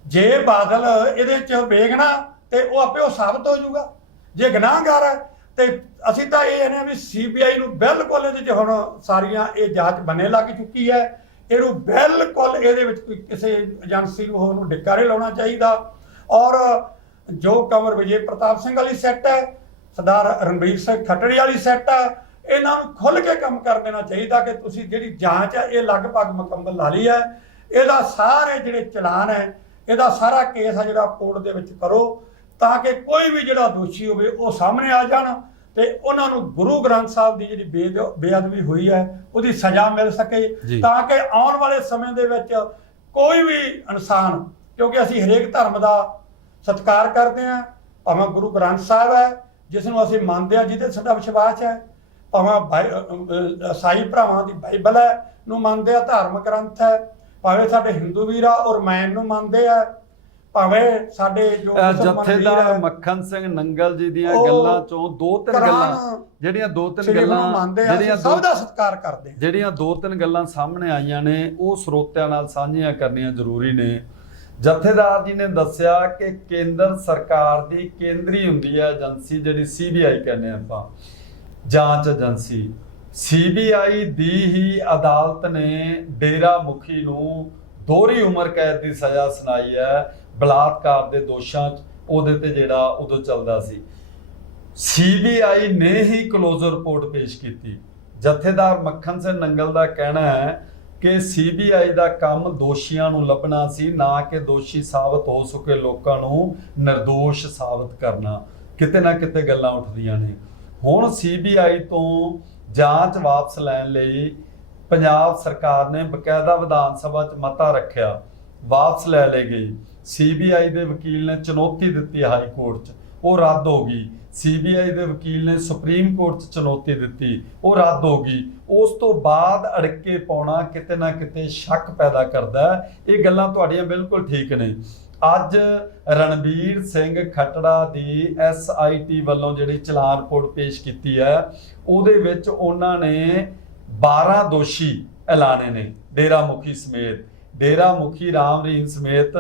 ਜੇ ਬਾਦਲ ਇਹਦੇ 'ਚ ਵੇਖਣਾ ਤੇ ਉਹ ਆਪੇ ਉਹ ਸਾਬਤ ਹੋ ਜਾਊਗਾ ਜੇ ਗੁਨਾਹਗਾਰ ਹੈ। ਤੇ ਅਸੀਂ ਤਾਂ ਇਹ ਨੇ ਵੀ CBI ਨੂੰ ਬਿਲਕੁਲ ਇਹਦੇ 'ਚ ਹੁਣ ਸਾਰੀਆਂ ਇਹ ਜਾਂਚ ਬੰਨੇ ਲੱਗ ਚੁੱਕੀ ਹੈ, ਇਹਨੂੰ ਬਿਲਕੁਲ ਇਹਦੇ ਵਿੱਚ ਕੋਈ ਕਿਸੇ ਏਜੰਸੀ ਨੂੰ ਉਹਨੂੰ ਡਿੱਕਾ ਨਹੀਂ ਲਾਉਣਾ ਚਾਹੀਦਾ। ਔਰ ਜੋ ਕੰਵਰ ਵਿਜੇ ਪ੍ਰਤਾਪ ਸਿੰਘ ਵਾਲੀ ਸੈੱਟ ਹੈ, ਸਰਦਾਰ ਰਣਬੀਰ ਸਿੰਘ ਖੱਟੜੀ ਵਾਲੀ ਸੈੱਟ ਹੈ, ਇਹਨਾਂ ਨੂੰ ਖੁੱਲ੍ਹ ਕੇ ਕੰਮ ਕਰ ਦੇਣਾ ਚਾਹੀਦਾ ਕਿ ਤੁਸੀਂ ਜਿਹੜੀ ਜਾਂਚ ਹੈ ਇਹ ਲਗਭਗ ਮੁਕੰਮਲ ਲਾ ਲਈ ਹੈ। ਇਹਦਾ ਸਾਰੇ ਜਿਹੜੇ ਚਲਾਨ ਹੈ, ਇਹਦਾ ਸਾਰਾ ਕੇਸ ਆ ਜਿਹੜਾ ਕੋਰਟ ਦੇ ਵਿੱਚ ਕਰੋ, ਤਾਂ ਕਿ ਕੋਈ ਵੀ ਜਿਹੜਾ ਦੋਸ਼ੀ ਹੋਵੇ ਉਹ ਸਾਹਮਣੇ ਆ ਜਾਣ ਤੇ ਉਹਨਾਂ ਨੂੰ ਗੁਰੂ ਗ੍ਰੰਥ ਸਾਹਿਬ ਦੀ ਜਿਹੜੀ ਬੇਅਦਬੀ ਹੋਈ ਹੈ ਉਹਦੀ ਸਜ਼ਾ ਮਿਲ ਸਕੇ, ਤਾਂ ਕਿ ਆਉਣ ਵਾਲੇ ਸਮੇਂ ਦੇ ਵਿੱਚ ਕੋਈ ਵੀ ਇਨਸਾਨ, ਕਿਉਂਕਿ ਅਸੀਂ ਹਰੇਕ ਧਰਮ ਦਾ ਸਤਿਕਾਰ ਕਰਦੇ ਹਾਂ, ਭਾਵੇਂ ਗੁਰੂ ਗ੍ਰੰਥ ਸਾਹਿਬ ਹੈ ਜਿਸ ਨੂੰ ਅਸੀਂ ਮੰਨਦੇ ਹਾਂ, ਜਿਹਦੇ ਸਾਡਾ ਵਿਸ਼ਵਾਸ ਹੈ, ਭਾਵੇਂ ਈਸਾਈ ਭਰਾਵਾਂ ਦੀ ਬਾਈਬਲ ਹੈ ਨੂੰ ਮੰਨਦੇ ਆ, ਧਾਰਮਿਕ ਗ੍ਰੰਥ ਹੈ, ਭਾਵੇਂ ਸਾਡੇ ਹਿੰਦੂ ਵੀਰ ਆ ਔਰ ਰਮਾਇਣ ਨੂੰ ਮੰਨਦੇ ਆ, ਭਾਵੇਂ ਸਾਡੇ ਜੋ ਜਥੇਦਾਰ ਮੱਖਣ ਸਿੰਘ ਨੰਗਲ ਜੀ ਦੀਆਂ ਗੱਲਾਂ ਚੋਂ ਦੋ ਤਿੰਨ ਗੱਲਾਂ ਜਿਹੜੀਆਂ ਸਭ ਦਾ ਸਤਿਕਾਰ ਕਰਦੇ, ਜਿਹੜੀਆਂ ਦੋ ਤਿੰਨ ਗੱਲਾਂ ਸਾਹਮਣੇ ਆਈਆਂ ਨੇ ਉਹ ਸਰੋਤਿਆਂ ਨਾਲ ਸਾਂਝੀਆਂ ਕਰਨੀਆਂ ਜ਼ਰੂਰੀ ਨੇ। ਜਥੇਦਾਰ ਜੀ ਨੇ ਦੱਸਿਆ ਕਿ ਕੇਂਦਰ ਸਰਕਾਰ ਦੀ ਕੇਂਦਰੀ ਹੁੰਦੀ ਹੈ ਏਜੰਸੀ, ਜਿਹੜੀ CBI ਕਹਿੰਦੇ ਆਪਾਂ, ਜਾਂਚ ਏਜੰਸੀ। CBI ਦੀ ਹੀ ਅਦਾਲਤ ਨੇ ਡੇਰਾ ਮੁਖੀ ਨੂੰ ਦੋਹਰੀ ਉਮਰ ਕੈਦ ਦੀ ਸਜ਼ਾ ਸੁਣਾਈ ਹੈ ਬਲਾਤਕਾਰ ਦੇ ਦੋਸ਼ਾਂ 'ਚ, ਉਹਦੇ ਤੇ ਜਿਹੜਾ ਉਦੋਂ ਚੱਲਦਾ ਸੀ। CBI ਨੇ ਹੀ ਕਲੋਜ਼ਰ ਰਿਪੋਰਟ ਪੇਸ਼ ਕੀਤੀ। ਜਥੇਦਾਰ ਮੱਖਣ ਸਿੰਘ ਨੰਗਲ ਦਾ ਕਹਿਣਾ ਹੈ ਕਿ CBI ਦਾ ਕੰਮ ਦੋਸ਼ੀਆਂ ਨੂੰ ਲੱਭਣਾ ਸੀ, ਨਾ ਕਿ ਦੋਸ਼ੀ ਸਾਬਤ ਹੋ ਚੁੱਕੇ ਲੋਕਾਂ ਨੂੰ ਨਿਰਦੋਸ਼ ਸਾਬਤ ਕਰਨਾ। ਕਿਤੇ ਨਾ ਕਿਤੇ ਗੱਲਾਂ ਉੱਠਦੀਆਂ ਨੇ। ਹੁਣ CBI ਤੋਂ ਜਾਂਚ ਵਾਪਸ ਲੈਣ ਲਈ ਪੰਜਾਬ ਸਰਕਾਰ ਨੇ ਬਕਾਇਦਾ ਵਿਧਾਨ ਸਭਾ 'ਚ ਮਤਾ ਰੱਖਿਆ, ਵਾਪਸ ਲੈ ਲਈ ਗਈ। CBI ਦੇ ਵਕੀਲ ਨੇ ਚੁਣੌਤੀ ਦਿੱਤੀ ਹਾਈ ਕੋਰਟ 'ਚ, ਉਹ ਰੱਦ ਹੋ ਗਈ। CBI ਦੇ ਵਕੀਲ ਨੇ ਸੁਪਰੀਮ ਕੋਰਟ 'ਚ ਚੁਣੌਤੀ ਦਿੱਤੀ, ਉਹ ਰੱਦ ਹੋ ਗਈ। ਉਸ ਤੋਂ ਬਾਅਦ ਅੜਕੇ ਪਾਉਣਾ ਕਿਤੇ ਨਾ ਕਿਤੇ ਸ਼ੱਕ ਪੈਦਾ ਕਰਦਾ ਹੈ। ਇਹ ਗੱਲਾਂ ਤੁਹਾਡੀਆਂ ਬਿਲਕੁਲ ਠੀਕ ਨੇ। ਅੱਜ ਰਣਬੀਰ ਸਿੰਘ ਖੱਟੜਾ ਦੀ SIT ਵੱਲੋਂ ਜਿਹੜੀ ਚਲਾਨ ਰਿਪੋਰਟ ਪੇਸ਼ ਕੀਤੀ ਹੈ, ਉਹਦੇ ਵਿੱਚ ਉਹਨਾਂ ਨੇ 12 ਦੋਸ਼ੀ ਐਲਾਨੇ ਨੇ, ਡੇਰਾ ਮੁਖੀ ਸਮੇਤ, ਡੇਰਾ ਮੁਖੀ ਰਾਮ ਰਹੀਮ ਸਮੇਤ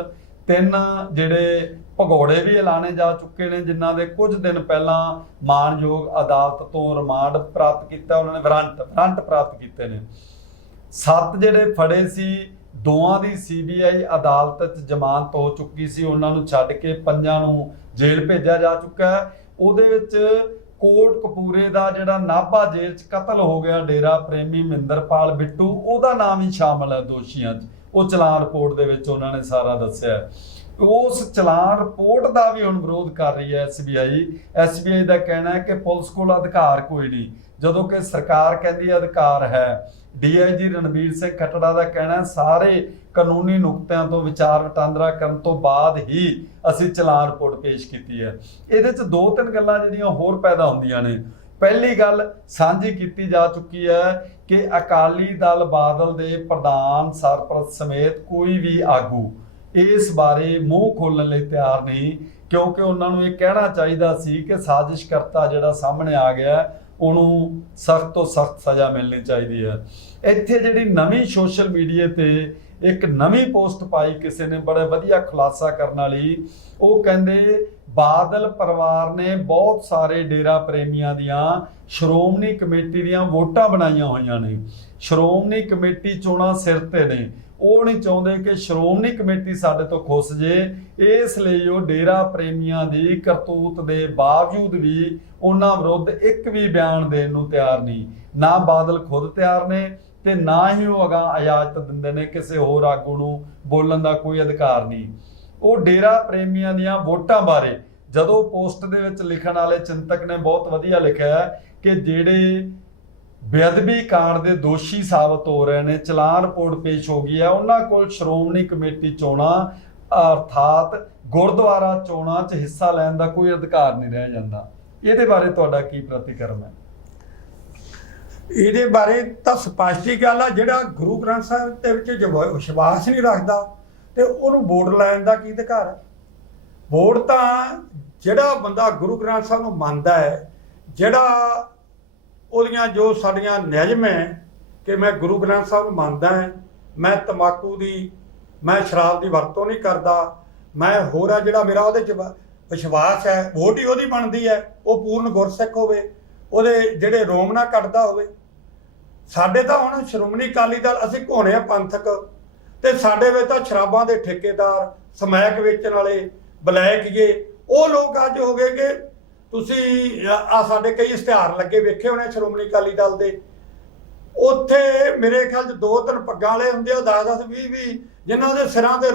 3 ਜਿਹੜੇ ਭਗੌੜੇ ਵੀ ਐਲਾਨੇ ਜਾ ਚੁੱਕੇ ਨੇ, ਜਿਨ੍ਹਾਂ ਦੇ ਕੁਝ ਦਿਨ ਪਹਿਲਾਂ ਮਾਣਯੋਗ ਅਦਾਲਤ ਤੋਂ ਰਿਮਾਂਡ ਪ੍ਰਾਪਤ ਕੀਤਾ, ਉਹਨਾਂ ਨੇ ਵਾਰੰਟ ਪ੍ਰਾਪਤ ਕੀਤੇ ਨੇ। 7 ਜਿਹੜੇ ਫੜੇ ਸੀ, 2 ਦੀ CBI ਅਦਾਲਤ 'ਚ ਜ਼ਮਾਨਤ ਹੋ ਚੁੱਕੀ ਸੀ, ਉਹਨਾਂ ਨੂੰ ਛੱਡ ਕੇ 5 ਨੂੰ ਜੇਲ੍ਹ ਭੇਜਿਆ ਜਾ ਚੁੱਕਾ ਹੈ। ਉਹਦੇ ਵਿੱਚ ਕੋਟ ਕਪੂਰੇ ਦਾ ਜਿਹੜਾ ਨਾਭਾ ਜੇਲ੍ਹ 'ਚ ਕਤਲ ਹੋ ਗਿਆ ਡੇਰਾ ਪ੍ਰੇਮੀ ਮਹਿੰਦਰਪਾਲ ਬਿੱਟੂ, ਉਹਦਾ ਨਾਮ ਹੀ ਸ਼ਾਮਲ ਹੈ ਦੋਸ਼ੀਆਂ 'ਚ। ਉਹ ਚਲਾਨ ਰਿਪੋਰਟ ਦੇ ਵਿੱਚ ਉਹਨਾਂ ਨੇ ਸਾਰਾ ਦੱਸਿਆ। ਉਸ ਚਲਾਨ ਰਿਪੋਰਟ ਦਾ ਵੀ ਹੁਣ ਵਿਰੋਧ ਕਰ ਰਹੀ ਹੈ SBI ਦਾ ਕਹਿਣਾ ਹੈ ਕਿ ਪੁਲਿਸ ਕੋਲ ਅਧਿਕਾਰ ਕੋਈ ਨਹੀਂ, ਜਦੋਂ ਕਿ ਸਰਕਾਰ ਕਹਿੰਦੀ ਅਧਿਕਾਰ ਹੈ। DIG ਰਣਬੀਰ ਸਿੰਘ ਖੱਟੜਾ ਦਾ ਕਹਿਣਾ ਹੈ ਸਾਰੇ ਕਾਨੂੰਨੀ ਨੁਕਤਿਆਂ ਤੋਂ ਵਿਚਾਰ ਵਟਾਂਦਰਾ ਕਰਨ ਤੋਂ ਬਾਅਦ ਹੀ ਅਸੀਂ ਚਲਾਨ ਰਿਪੋਰਟ ਪੇਸ਼ ਕੀਤੀ ਹੈ। ਇਹਦੇ 'ਚ 2-3 ਗੱਲਾਂ ਜਿਹੜੀਆਂ ਹੋਰ ਪੈਦਾ ਹੁੰਦੀਆਂ ਨੇ। ਪਹਿਲੀ ਗੱਲ ਸਾਂਝੀ ਕੀਤੀ ਜਾ ਚੁੱਕੀ ਹੈ ਕਿ ਅਕਾਲੀ ਦਲ ਬਾਦਲ ਦੇ ਪ੍ਰਧਾਨ ਸਰਪ੍ਰਸਤ ਸਮੇਤ ਕੋਈ ਵੀ ਆਗੂ ਇਸ ਬਾਰੇ ਮੂੰਹ ਖੋਲਣ ਲਈ ਤਿਆਰ ਨਹੀਂ, ਕਿਉਂਕਿ ਉਹਨਾਂ ਨੂੰ ਇਹ ਕਹਿਣਾ ਚਾਹੀਦਾ ਸੀ ਕਿ ਸਾਜ਼ਿਸ਼ਕਰਤਾ ਜਿਹੜਾ ਸਾਹਮਣੇ ਆ ਗਿਆ ਉਹਨੂੰ ਸਖਤ ਤੋਂ ਸਖਤ ਸਜ਼ਾ ਮਿਲਣੀ ਚਾਹੀਦੀ ਹੈ। ਇੱਥੇ ਜਿਹੜੀ ਨਵੀਂ ਸੋਸ਼ਲ ਮੀਡੀਆ ਤੇ ਇੱਕ ਨਵੀਂ ਪੋਸਟ ਪਾਈ ਕਿਸੇ ਨੇ ਬੜਾ ਵਧੀਆ ਖੁਲਾਸਾ ਕਰਨ ਵਾਲੀ, ਉਹ ਕਹਿੰਦੇ ਬਾਦਲ ਪਰਿਵਾਰ ਨੇ ਬਹੁਤ ਸਾਰੇ ਡੇਰਾ ਪ੍ਰੇਮੀਆਂ ਦੀਆਂ ਸ਼੍ਰੋਮਣੀ ਕਮੇਟੀ ਦੀਆਂ ਵੋਟਾਂ ਬਣਾਈਆਂ ਹੋਈਆਂ ਨੇ। ਸ਼੍ਰੋਮਣੀ ਕਮੇਟੀ ਚੋਣਾਂ ਸਿਰ ਤੇ ਨੇ, ਉਹ ਨਹੀਂ ਚਾਹੁੰਦੇ ਕਿ ਸ਼੍ਰੋਮਣੀ ਕਮੇਟੀ ਸਾਡੇ ਤੋਂ ਖੁੱਸ ਜੇ, ਇਸ ਲਈ ਉਹ ਡੇਰਾ ਪ੍ਰੇਮੀਆਂ ਦੀ ਕਰਤੂਤ ਦੇ ਬਾਵਜੂਦ ਵੀ ਉਹਨਾਂ ਵਿਰੁੱਧ ਇੱਕ ਵੀ ਬਿਆਨ ਦੇਣ ਨੂੰ ਤਿਆਰ ਨਹੀਂ। ਨਾ ਬਾਦਲ ਖੁਦ ਤਿਆਰ ਨੇ ਤੇ ਨਾ ਹੀ ਉਹ ਅਗਾਂਹ ਇਜਾਜ਼ਤ ਦਿੰਦੇ ਨੇ ਕਿਸੇ ਹੋਰ ਆਗੂ ਨੂੰ ਬੋਲਣ ਦਾ ਕੋਈ ਅਧਿਕਾਰ ਨਹੀਂ। ਉਹ ਡੇਰਾ ਪ੍ਰੇਮੀਆਂ ਦੀਆਂ ਵੋਟਾਂ ਬਾਰੇ ਜਦੋਂ ਪੋਸਟ ਦੇ ਵਿੱਚ ਲਿਖਣ ਵਾਲੇ ਚਿੰਤਕ ਨੇ ਬਹੁਤ ਵਧੀਆ ਲਿਖਿਆ ਕਿ ਜਿਹੜੇ ਬੇਅਦਬੀ ਕਾਂਡ ਦੇ ਦੋਸ਼ੀ ਸਾਬਤ ਹੋ ਰਹੇ ਨੇ, ਚਲਾਨ ਰਿਪੋਰਟ ਪੇਸ਼ ਹੋ ਗਈ ਹੈ, ਉਹਨਾਂ ਕੋਲ ਸ਼੍ਰੋਮਣੀ ਕਮੇਟੀ ਚੋਣਾਂ ਅਰਥਾਤ ਗੁਰਦੁਆਰਾ ਚੋਣਾਂ 'ਚ ਹਿੱਸਾ ਲੈਣ ਦਾ ਕੋਈ ਅਧਿਕਾਰ ਨਹੀਂ ਰਹਿ ਜਾਂਦਾ। ਇਹਦੇ ਬਾਰੇ ਤੁਹਾਡਾ ਕੀ ਪ੍ਰਤੀਕਰਮ ਹੈ? ਇਹਦੇ ਬਾਰੇ ਤਾਂ ਸਪਸ਼ਟ ਹੀ ਗੱਲ ਆ, ਜਿਹੜਾ ਗੁਰੂ ਗ੍ਰੰਥ ਸਾਹਿਬ ਦੇ ਵਿੱਚ ਵਿਸ਼ਵਾਸ ਨਹੀਂ ਰੱਖਦਾ ਤੇ ਉਹਨੂੰ ਵੋਟ ਲੈਣ ਦਾ ਕੀ ਅਧਿਕਾਰ ਹੈ? ਵੋਟ ਤਾਂ ਜਿਹੜਾ ਬੰਦਾ ਗੁਰੂ ਗ੍ਰੰਥ ਸਾਹਿਬ ਨੂੰ ਮੰਨਦਾ ਹੈ, ਜਿਹੜਾ ਉਹਦੀਆਂ ਜੋ ਸਾਡੀਆਂ ਨਿਯਮ ਹੈ ਕਿ ਮੈਂ ਗੁਰੂ ਗ੍ਰੰਥ ਸਾਹਿਬ ਨੂੰ ਮੰਨਦਾ ਹਾਂ, ਮੈਂ ਤੰਬਾਕੂ ਦੀ, ਮੈਂ ਸ਼ਰਾਬ ਦੀ ਵਰਤੋਂ ਨਹੀਂ ਕਰਦਾ, ਮੈਂ ਹੋਰ ਆ ਜਿਹੜਾ ਮੇਰਾ ਉਹਦੇ 'ਚ ਵਿਸ਼ਵਾਸ ਹੈ, ਵੋਟ ਹੀ ਉਹਦੀ ਬਣਦੀ ਹੈ, ਉਹ ਪੂਰਨ ਗੁਰਸਿੱਖ ਹੋਵੇ, ਉਹਦੇ ਜਿਹੜੇ ਰੋਮ ਨਾ ਕੱਟਦਾ ਹੋਵੇ। ਸਾਡੇ ਤਾਂ ਹੁਣ ਸ਼੍ਰੋਮਣੀ ਅਕਾਲੀ ਦਲ ਅਸੀਂ ਘੋਣੇ ਆ ਪੰਥਕ, ਤੇ ਸਾਡੇ ਵਿੱਚ ਤਾਂ ਸ਼ਰਾਬਾਂ ਦੇ ਠੇਕੇਦਾਰ, ਸਮੈਕ ਵੇਚਣ ਵਾਲੇ, ਬਲੈਕੀਏ, ਉਹ ਲੋਕ ਅੱਜ ਹੋ ਗਏ ਕਿ ਤੁਸੀਂ ਆ ਸਾਡੇ ਕਈ ਇਸ਼ਤਿਹਾਰ ਲੱਗੇ ਵੇਖੇ ਹੋਣੇ ਸ਼੍ਰੋਮਣੀ ਅਕਾਲੀ ਦਲ ਦੇ, ਉੱਥੇ ਮੇਰੇ ਖਿਆਲ 'ਚ 2-3 ਪੱਗਾਂ ਵਾਲੇ ਹੁੰਦੇ ਆ, 10-10, 20-20, ਜਿਨ੍ਹਾਂ ਦੇ ਸਿਰਾਂ ਤੇ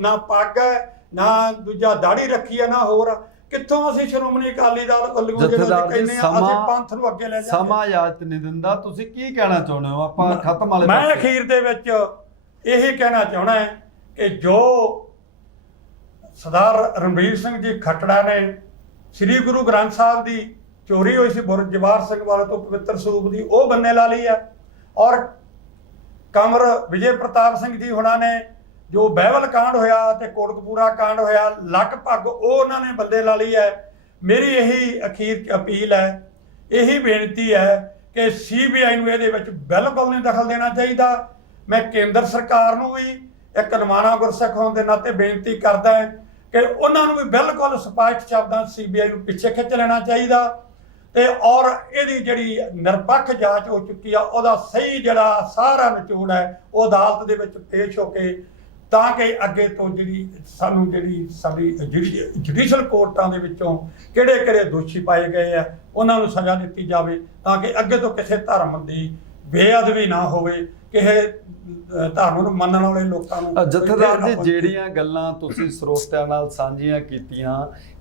ਨਾ ਪੱਗ ਹੈ, ਨਾ ਦੂਜਾ ਦਾੜੀ ਰੱਖੀ ਹੈ, ਨਾ ਹੋਰ। ਕਿੱਥੋਂ ਅਸੀਂ ਸ਼੍ਰੋਮਣੀ ਅਕਾਲੀ ਦਲ ਵੱਲੋਂ ਅਸੀਂ ਪੰਥ ਨੂੰ ਅੱਗੇ ਲੈ ਜਾਂਦੇ? ਸਮਾਂ ਇਜਾਜ਼ਤ ਨਹੀਂ ਦਿੰਦਾ। ਤੁਸੀਂ ਕੀ ਕਹਿਣਾ ਚਾਹੁੰਦੇ ਹੋ? ਆਪਾਂ ਖਤਮ ਵਾਲੇ ਮੈਂ ਅਖੀਰ ਦੇ ਵਿੱਚ ਇਹੀ ਕਹਿਣਾ ਚਾਹੁੰਦਾ ਹੈ ਕਿ ਜੋ ਸਰਦਾਰ ਰਣਬੀਰ ਸਿੰਘ ਜੀ ਖੱਟੜਾ ਨੇ ਸ੍ਰੀ ਗੁਰੂ ਗ੍ਰੰਥ ਸਾਹਿਬ ਦੀ ਚੋਰੀ ਹੋਈ ਸੀ ਜਵਾਹਰ ਸਿੰਘ ਵਾਲੇ ਤੋਂ ਪਵਿੱਤਰ ਸਰੂਪ ਦੀ, ਉਹ ਬੰਨੇ ਲਾ ਲਈ ਹੈ, ਔਰ ਕੰਵਰ ਵਿਜੇ ਪ੍ਰਤਾਪ ਸਿੰਘ ਜੀ ਹੁਣਾਂ ਨੇ ਜੋ ਬਹਿਬਲ ਕਾਂਡ ਹੋਇਆ ਤੇ ਕੋਟਕਪੂਰਾ ਕਾਂਡ ਹੋਇਆ, ਲਗਭਗ ਉਹ ਉਹਨਾਂ ਨੇ ਬੰਦੇ ਲਾ ਲਈ ਹੈ। ਮੇਰੀ ਇਹੀ ਅਖੀਰ ਅਪੀਲ ਹੈ, ਇਹੀ ਬੇਨਤੀ ਹੈ ਕਿ CBI ਨੂੰ ਇਹਦੇ ਵਿੱਚ ਬਿਲਕੁਲ ਨਹੀਂ ਦਖਲ ਦੇਣਾ ਚਾਹੀਦਾ। ਮੈਂ ਕੇਂਦਰ ਸਰਕਾਰ ਨੂੰ ਵੀ ਇੱਕ ਨਮਾਣਾ ਗੁਰਸਿੱਖ ਹੋਣ ਦੇ ਨਾਤੇ ਬੇਨਤੀ ਕਰਦਾ ਹੈ ਕਿ ਉਹਨਾਂ ਨੂੰ ਵੀ ਬਿਲਕੁਲ ਸਪਸ਼ਟ ਸ਼ਬਦਾਂ CBI ਨੂੰ ਪਿੱਛੇ ਖਿੱਚ ਲੈਣਾ ਚਾਹੀਦਾ, ਤੇ ਔਰ ਇਹਦੀ ਜਿਹੜੀ ਨਿਰਪੱਖ ਜਾਂਚ ਹੋ ਚੁੱਕੀ ਆ ਉਹਦਾ ਸਹੀ ਜਿਹੜਾ ਸਾਰਾ ਨਿਚੋੜ ਹੈ ਉਹ ਅਦਾਲਤ ਦੇ ਵਿੱਚ ਪੇਸ਼ ਹੋ ਕੇ, ਤਾਂ ਕਿ ਅੱਗੇ ਤੋਂ ਜਿਹੜੀ ਸਾਡੀ ਜੁਡੀਸ਼ਲ ਕੋਰਟਾਂ ਦੇ ਵਿੱਚੋਂ ਕਿਹੜੇ ਦੋਸ਼ੀ ਪਾਏ ਗਏ ਆ ਉਹਨਾਂ ਨੂੰ ਸਜ਼ਾ ਦਿੱਤੀ ਜਾਵੇ, ਤਾਂ ਕਿ ਅੱਗੇ ਤੋਂ ਕਿਸੇ ਧਰਮ ਦੀ ਬੇਅਦਬੀ ਨਾ ਹੋਵੇ, ਕਿਸੇ ਧਰਮ ਨੂੰ ਮੰਨਣ ਵਾਲੇ ਲੋਕਾਂ ਨੂੰ। ਜਥੇਦਾਰ ਜੀ, ਜਿਹੜੀਆਂ ਗੱਲਾਂ ਤੁਸੀਂ ਸਰੋਤਿਆਂ ਨਾਲ ਸਾਂਝੀਆਂ ਕੀਤੀਆਂ,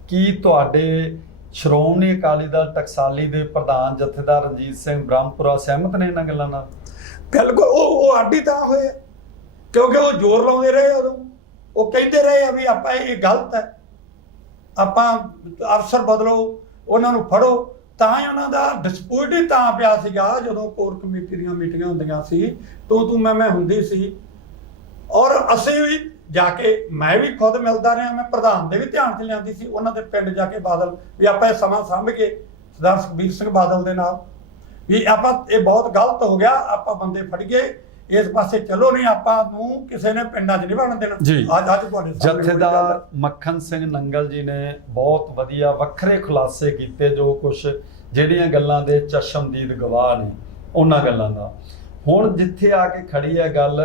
ਕੀ ਤੁਹਾਡੇ ਸ਼੍ਰੋਮਣੀ ਅਕਾਲੀ ਦਲ ਟਕਸਾਲੀ ਦੇ ਪ੍ਰਧਾਨ ਜਥੇਦਾਰ ਰਣਜੀਤ ਸਿੰਘ ਬ੍ਰਹਮਪੁਰਾ ਸਹਿਮਤ ਨੇ ਇਹਨਾਂ ਗੱਲਾਂ ਨਾਲ? ਬਿਲਕੁਲ। ਉਹ ਆਡੀ ਤਾਂ ਹੋਏ ਕਿਉਂਕਿ ਉਹ ਜ਼ੋਰ ਲਾਉਂਦੇ ਰਹੇ, ਉਦੋਂ ਉਹ ਕਹਿੰਦੇ ਰਹੇ ਆ ਵੀ ਆਪਾਂ ਇਹ ਗਲਤ ਹੈ, ਆਪਾਂ ਅਫਸਰ ਬਦਲੋ, ਉਹਨਾਂ ਨੂੰ ਫੜੋ। ਤਾਂ ਹੀ ਉਹਨਾਂ ਦਾ ਡਿਸਪਿਊਟ ਹੀ ਤਾਂ ਪਿਆ ਸੀਗਾ ਜਦੋਂ ਕੋਰ ਕਮੇਟੀ ਦੀਆਂ ਮੀਟਿੰਗਾਂ ਹੁੰਦੀਆਂ ਸੀ, ਤੂੰ ਮੈਂ ਹੁੰਦੀ ਸੀ, ਔਰ ਅਸੀਂ ਵੀ ਜਾ ਕੇ, ਮੈਂ ਵੀ ਖੁਦ ਮਿਲਦਾ ਰਿਹਾ, ਮੈਂ ਪ੍ਰਧਾਨ ਦੇ ਵੀ ਧਿਆਨ 'ਚ ਲਿਆਂਦੀ ਸੀ ਉਹਨਾਂ ਦੇ ਪਿੰਡ ਜਾ ਕੇ ਬਾਦਲ ਵੀ ਆਪਾਂ ਇਹ ਸਮਾਂ ਸਾਂਭ ਕੇ ਸਰਦਾਰ ਸੁਖਬੀਰ ਸਿੰਘ ਬਾਦਲ ਦੇ ਨਾਲ ਵੀ ਆਪਾਂ ਇਹ ਬਹੁਤ ਗਲਤ ਹੋ ਗਿਆ, ਆਪਾਂ ਬੰਦੇ ਫੜ ਗਏ, ਇਸ ਪਾਸੇ ਚਲੋ, ਨਹੀਂ ਆਪਾਂ ਨੂੰ ਕਿਸੇ ਨੇ ਪਿੰਡਾਂ 'ਚ ਨਹੀਂ ਵੜਨ ਦੇਣਾ। ਅੱਜ ਤੁਹਾਡੇ ਜਥੇਦਾਰ ਮੱਖਣ ਸਿੰਘ ਨੰਗਲ ਜੀ ਨੇ ਬਹੁਤ ਵਧੀਆ ਵੱਖਰੇ ਖੁਲਾਸੇ ਕੀਤੇ, ਜੋ ਕੁਛ ਜਿਹੜੀਆਂ ਗੱਲਾਂ ਦੇ ਚਸ਼ਮਦੀਦ ਗਵਾਹ ਨੇ ਉਹਨਾਂ ਗੱਲਾਂ ਦਾ। ਹੁਣ ਜਿੱਥੇ ਆ ਕੇ ਖੜੀ ਹੈ ਗੱਲ,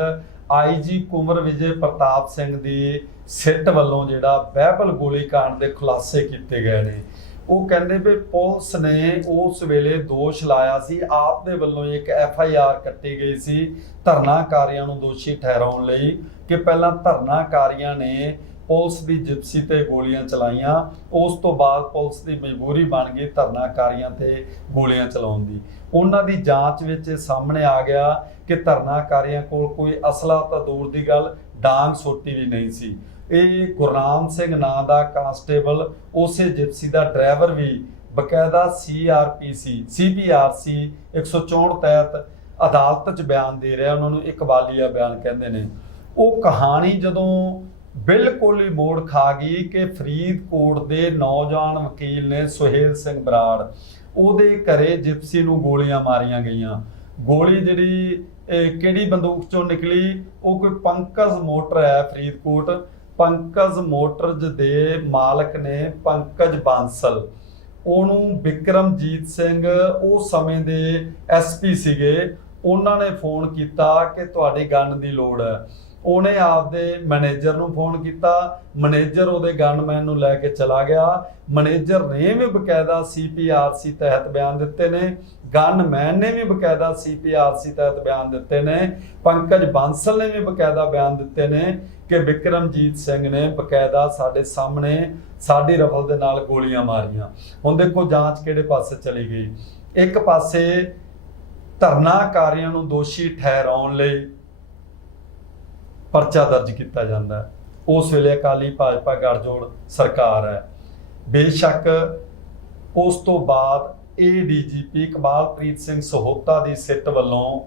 IG ਕੁੰਵਰ ਵਿਜੇ ਪ੍ਰਤਾਪ ਸਿੰਘ ਦੀ ਸਿੱਟ ਵੱਲੋਂ ਜਿਹੜਾ ਬਹਿਬਲ ਗੋਲੀ ਕਾਂਡ ਦੇ ਖੁਲਾਸੇ ਕੀਤੇ ਗਏ ਨੇ, ਉਹ ਕਹਿੰਦੇ ਵੀ ਪੁਲਿਸ ਨੇ ਉਸ ਵੇਲੇ ਦੋਸ਼ ਲਾਇਆ ਸੀ, ਆਪ ਦੇ ਵੱਲੋਂ ਇੱਕ FIR ਕੱਟੀ ਗਈ ਸੀ ਧਰਨਾਕਾਰੀਆਂ ਨੂੰ ਦੋਸ਼ੀ ਠਹਿਰਾਉਣ ਲਈ, ਕਿ ਪਹਿਲਾਂ ਧਰਨਾਕਾਰੀਆਂ ਨੇ ਪੁਲਿਸ ਦੀ ਜਿਪਸੀ ਤੇ ਗੋਲੀਆਂ ਚਲਾਈਆਂ। ਉਸ ਤੋਂ ਬਾਅਦ ਪੁਲਿਸ ਦੀ ਮਜਬੂਰੀ ਬਣ ਗਈ ਧਰਨਾਕਾਰੀਆਂ ਤੇ ਗੋਲੀਆਂ ਚਲਾਉਣ ਦੀ। ਉਹਨਾਂ ਦੀ ਜਾਂਚ ਵਿੱਚ ਇਹ ਸਾਹਮਣੇ ਆ ਗਿਆ ਕਿ ਧਰਨਾਕਾਰੀਆਂ ਕੋਲ ਕੋਈ ਅਸਲਾ ਤਾਂ ਦੂਰ ਦੀ ਗੱਲ, ਡਾਂਗ ਸੋਟੀ ਵੀ ਨਹੀਂ ਸੀ। ਇਹ ਗੁਰਨਾਮ ਸਿੰਘ ਨਾਂ ਦਾ ਕਾਂਸਟੇਬਲ, ਉਸੇ ਜਿਪਸੀ ਦਾ ਡਰਾਈਵਰ ਵੀ ਬਕਾਇਦਾ CPRC 164 ਤਹਿਤ ਅਦਾਲਤ 'ਚ ਬਿਆਨ ਦੇ ਰਿਹਾ। ਉਹਨਾਂ ਨੂੰ ਇਕਬਾਲੀਆ ਬਿਆਨ ਕਹਿੰਦੇ ਨੇ। ਉਹ ਕਹਾਣੀ ਜਦੋਂ ਬਿਲਕੁਲ ਹੀ ਮੋੜ ਖਾ ਗਈ ਕਿ ਫਰੀਦਕੋਟ ਦੇ ਨੌਜਵਾਨ ਵਕੀਲ ਨੇ ਸੁਹੇਲ ਸਿੰਘ ਬਰਾੜ, ਉਹਦੇ ਘਰੇ ਜਿਪਸੀ ਨੂੰ ਗੋਲੀਆਂ ਮਾਰੀਆਂ ਗਈਆਂ। ਗੋਲੀ ਜਿਹੜੀ ਕਿਹੜੀ ਬੰਦੂਕ ਚੋਂ ਨਿਕਲੀ? ਉਹ ਕੋਈ ਪੰਕਜ ਮੋਟਰ ਹੈ ਫਰੀਦਕੋਟ। ਪੰਕਜ ਮੋਟਰਜ਼ ਦੇ ਮਾਲਕ ਨੇ ਪੰਕਜ ਬਾਂਸਲ, ਉਹਨੂੰ ਬਿਕਰਮਜੀਤ ਸਿੰਘ ਉਸ ਸਮੇਂ ਦੇ SP ਸੀਗੇ, ਉਹਨਾਂ ਨੇ ਫੋਨ ਕੀਤਾ ਕਿ ਤੁਹਾਡੀ ਗਨ ਦੀ ਲੋੜ ਹੈ। ਉਹਨੇ ਆਪਦੇ ਮੈਨੇਜਰ ਨੂੰ ਫੋਨ ਕੀਤਾ, ਮੈਨੇਜਰ ਉਹਦੇ ਗਨਮੈਨ ਨੂੰ ਲੈ ਕੇ ਚਲਾ ਗਿਆ। ਮੈਨੇਜਰ ਨੇ ਵੀ ਬਕਾਇਦਾ CPRC ਤਹਿਤ ਬਿਆਨ ਦਿੱਤੇ ਨੇ, ਗਨਮੈਨ ਨੇ ਵੀ ਬਕਾਇਦਾ CPRC ਤਹਿਤ ਬਿਆਨ ਦਿੱਤੇ ਨੇ, ਪੰਕਜ ਬਾਂਸਲ ਨੇ ਵੀ ਬਕਾਇਦਾ ਬਿਆਨ ਦਿੱਤੇ ਨੇ ਕਿ ਬਿਕਰਮਜੀਤ ਸਿੰਘ ਨੇ ਬਕਾਇਦਾ ਸਾਡੇ ਸਾਹਮਣੇ ਸਾਡੀ ਰਫਲ ਦੇ ਨਾਲ ਗੋਲੀਆਂ ਮਾਰੀਆਂ। ਹੁਣ ਦੇਖੋ ਜਾਂਚ ਕਿਹੜੇ ਪਾਸੇ ਚਲੀ ਗਈ। ਇੱਕ ਪਾਸੇ ਧਰਨਾਕਾਰੀਆਂ ਨੂੰ ਦੋਸ਼ੀ ਠਹਿਰਾਉਣ ਲਈ ਪਰਚਾ ਦਰਜ ਕੀਤਾ ਜਾਂਦਾ ਹੈ। ਉਸ ਵੇਲੇ ਅਕਾਲੀ ਭਾਜਪਾ ਗੱਠਜੋੜ ਸਰਕਾਰ ਹੈ। ਬੇਸ਼ੱਕ ਉਸ ਤੋਂ ਬਾਅਦ ADGP ਇਕਬਾਲਪ੍ਰੀਤ ਸਿੰਘ ਸਹੋਤਾ ਦੀ ਸਿੱਟ ਵੱਲੋਂ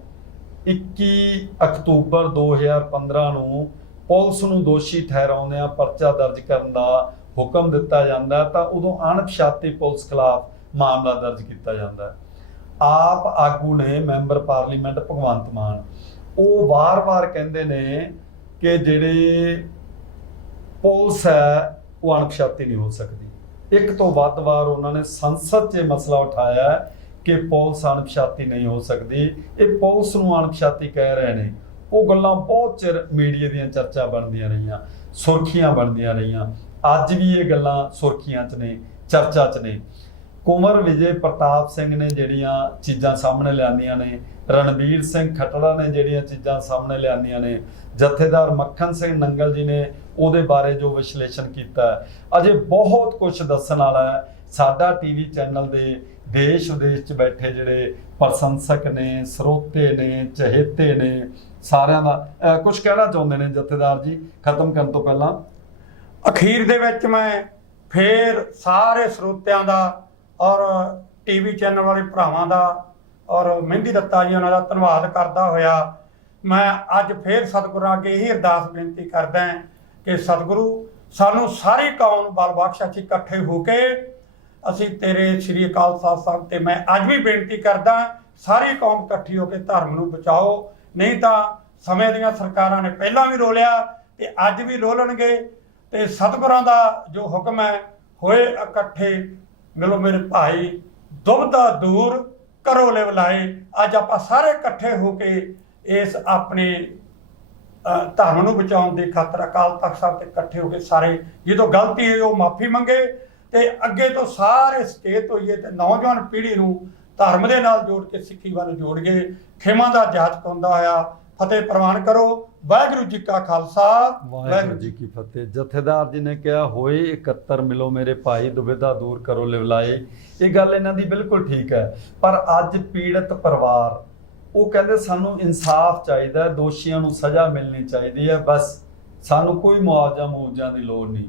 21 ਅਕਤੂਬਰ 2015 ਨੂੰ ਪੁਲਿਸ ਨੂੰ ਦੋਸ਼ੀ ਠਹਿਰਾਉਂਦਿਆਂ ਪਰਚਾ ਦਰਜ ਕਰਨ ਦਾ ਹੁਕਮ ਦਿੱਤਾ ਜਾਂਦਾ, ਤਾਂ ਉਦੋਂ ਅਣਪਛਾਤੀ ਪੁਲਿਸ ਖਿਲਾਫ ਮਾਮਲਾ ਦਰਜ ਕੀਤਾ ਜਾਂਦਾ। ਆਪ ਆਗੂ ਨੇ ਮੈਂਬਰ ਪਾਰਲੀਮੈਂਟ ਭਗਵੰਤ ਮਾਨ, ਉਹ ਵਾਰ-ਵਾਰ ਕਹਿੰਦੇ ਨੇ ਕਿ ਜਿਹੜੇ ਪੁਲਿਸ ਹੈ ਉਹ ਅਣਪਛਾਤੀ ਨਹੀਂ ਹੋ ਸਕਦੀ। ਇੱਕ ਤੋਂ ਵੱਧ ਵਾਰ ਉਹਨਾਂ ਨੇ ਸੰਸਦ 'ਚ ਇਹ ਮਸਲਾ ਉਠਾਇਆ ਕਿ ਪੁਲਿਸ ਅਣਪਛਾਤੀ ਨਹੀਂ ਹੋ ਸਕਦੀ। ਇਹ ਪੁਲਿਸ ਨੂੰ ਅਣਪਛਾਤੀ ਕਹਿ ਰਹੇ ਨੇ। ਉਹ ਗੱਲਾਂ ਬਹੁਤ ਚਿਰ ਮੀਡੀਆ ਦੀਆਂ ਚਰਚਾ ਬਣਦੀਆਂ ਰਹੀਆਂ, ਸੁਰਖੀਆਂ ਬਣਦੀਆਂ ਰਹੀਆਂ। ਅੱਜ ਵੀ ਇਹ ਗੱਲਾਂ ਸੁਰਖੀਆਂ 'ਚ ਨੇ, ਚਰਚਾ 'ਚ ਨੇ। ਕੁੰਵਰ ਵਿਜੇ ਪ੍ਰਤਾਪ ਸਿੰਘ ਨੇ ਜਿਹੜੀਆਂ ਚੀਜ਼ਾਂ ਸਾਹਮਣੇ ਲਿਆਂਦੀਆਂ ਨੇ, ਰਣਬੀਰ ਸਿੰਘ ਖੱਟੜਾ ਨੇ ਜਿਹੜੀਆਂ ਚੀਜ਼ਾਂ ਸਾਹਮਣੇ ਲਿਆਂਦੀਆਂ ਨੇ, ਜਥੇਦਾਰ ਮੱਖਣ ਸਿੰਘ ਨੰਗਲ ਜੀ ਨੇ ਉਹਦੇ ਬਾਰੇ ਜੋ ਵਿਸ਼ਲੇਸ਼ਣ ਕੀਤਾ, ਅਜੇ ਬਹੁਤ ਕੁਝ ਦੱਸਣ ਵਾਲਾ ਹੈ। ਸਾਡਾ TV ਚੈਨਲ ਦੇ ਦੇਸ਼ ਵਿਦੇਸ਼ 'ਚ ਬੈਠੇ ਜਿਹੜੇ ਪ੍ਰਸ਼ੰਸਕ ਨੇ, ਸਰੋਤੇ ਨੇ, ਚਹੇਤੇ ਨੇ, ਸਾਰਿਆਂ ਦਾ ਕੁਝ ਕਹਿਣਾ ਚਾਹੁੰਦੇ ਨੇ ਜਥੇਦਾਰ ਜੀ ਖਤਮ ਕਰਨ ਤੋਂ ਪਹਿਲਾਂ? ਅਖੀਰ ਦੇ ਵਿੱਚ ਮੈਂ ਫੇਰ ਸਾਰੇ ਸਰੋਤਿਆਂ ਦਾ ਔਰ TV ਚੈਨਲ ਵਾਲੇ ਭਰਾਵਾਂ ਦਾ ਔਰ ਮਹਿੰਦੀ ਦੱਤਾ ਜੀ ਉਹਨਾਂ ਦਾ ਧੰਨਵਾਦ ਕਰਦਾ ਹੋਇਆ ਮੈਂ ਅੱਜ ਫੇਰ ਸਤਿਗੁਰਾਂ ਅੱਗੇ ਇਹ ਅਰਦਾਸ ਬੇਨਤੀ ਕਰਦਾ ਕਿ ਸਤਿਗੁਰੂ ਸਾਨੂੰ ਸਾਰੀ ਕੌਮ ਨੂੰ ਬਲ ਬਖਸ਼, ਅਸੀਂ ਇਕੱਠੇ ਹੋ ਕੇ ਅਸੀਂ ਤੇਰੇ ਸ੍ਰੀ ਅਕਾਲ ਤਖ਼ਤ ਸਾਹਿਬ ਤੇ ਮੈਂ ਅੱਜ ਵੀ ਬੇਨਤੀ ਕਰਦਾ ਸਾਰੀ ਕੌਮ ਇਕੱਠੀ ਹੋ ਕੇ ਧਰਮ ਨੂੰ ਬਚਾਓ। ਨਹੀਂ ਤਾਂ ਸਮੇਂ ਦੀਆਂ ਸਰਕਾਰਾਂ ਨੇ ਪਹਿਲਾਂ ਵੀ ਰੋਲਿਆ ਤੇ ਅੱਜ ਵੀ ਰੋਲਣਗੇ। ਤੇ ਸਤਿਗੁਰਾਂ ਦਾ ਜੋ ਹੁਕਮ ਹੈ, ਹੋਏ ਇਕੱਠੇ ਮਿਲੋ ਮੇਰੇ ਭਾਈ, ਦੁਬਦਾ ਦੂਰ ਕਰੋ ਲਿਵ ਲਾਏ। ਅੱਜ ਆਪਾਂ ਸਾਰੇ ਇਕੱਠੇ ਹੋ ਕੇ ਇਸ ਆਪਣੇ ਧਰਮ ਨੂੰ ਬਚਾਉਣ ਦੀ ਖਾਤਰ ਅਕਾਲ ਤਖ਼ਤ ਸਾਹਿਬ ਤੇ ਇਕੱਠੇ ਹੋ ਕੇ ਸਾਰੇ ਜਦੋਂ ਗਲਤੀ ਹੋਈ ਉਹ ਮਾਫੀ ਮੰਗੇ ਤੇ ਅੱਗੇ ਤੋਂ ਸਾਰੇ ਸੁਚੇਤ ਹੋਈਏ ਤੇ ਨੌਜਵਾਨ ਪੀੜ੍ਹੀ ਨੂੰ ਧਰਮ ਦੇ ਨਾਲ ਜੋੜ ਕੇ ਸਿੱਖੀ ਵੱਲ ਜੋੜ ਕੇ ਖਿਮਾ ਦਾ ਜਾਚਕ ਹੁੰਦਾ ਹੋਇਆ ਫਤਿਹ ਪ੍ਰਵਾਨ ਕਰੋ। ਵਾਹਿਗੁਰੂ ਜੀ ਕਾ ਖਾਲਸਾ, ਵਾਹਿਗੁਰੂ ਜੀ ਕੀ ਫਤਿਹ। ਜਥੇਦਾਰ ਜੀ ਨੇ ਕਿਹਾ ਹੋਏ 71 ਮਿਲੋ ਮੇਰੇ ਭਾਈ, ਦੁਬਿਧਾ ਦੂਰ ਕਰੋ ਲਿਵ ਲਾਏ। ਇਹ ਗੱਲ ਇਹਨਾਂ ਦੀ ਬਿਲਕੁਲ ਠੀਕ ਹੈ। ਪਰ ਅੱਜ ਪੀੜਤ ਪਰਿਵਾਰ ਉਹ ਕਹਿੰਦੇ ਸਾਨੂੰ ਇਨਸਾਫ ਚਾਹੀਦਾ, ਦੋਸ਼ੀਆਂ ਨੂੰ ਸਜ਼ਾ ਮਿਲਣੀ ਚਾਹੀਦੀ ਹੈ, ਬਸ ਸਾਨੂੰ ਕੋਈ ਮੁਆਵਜ਼ਾ ਦੀ ਲੋੜ ਨਹੀਂ।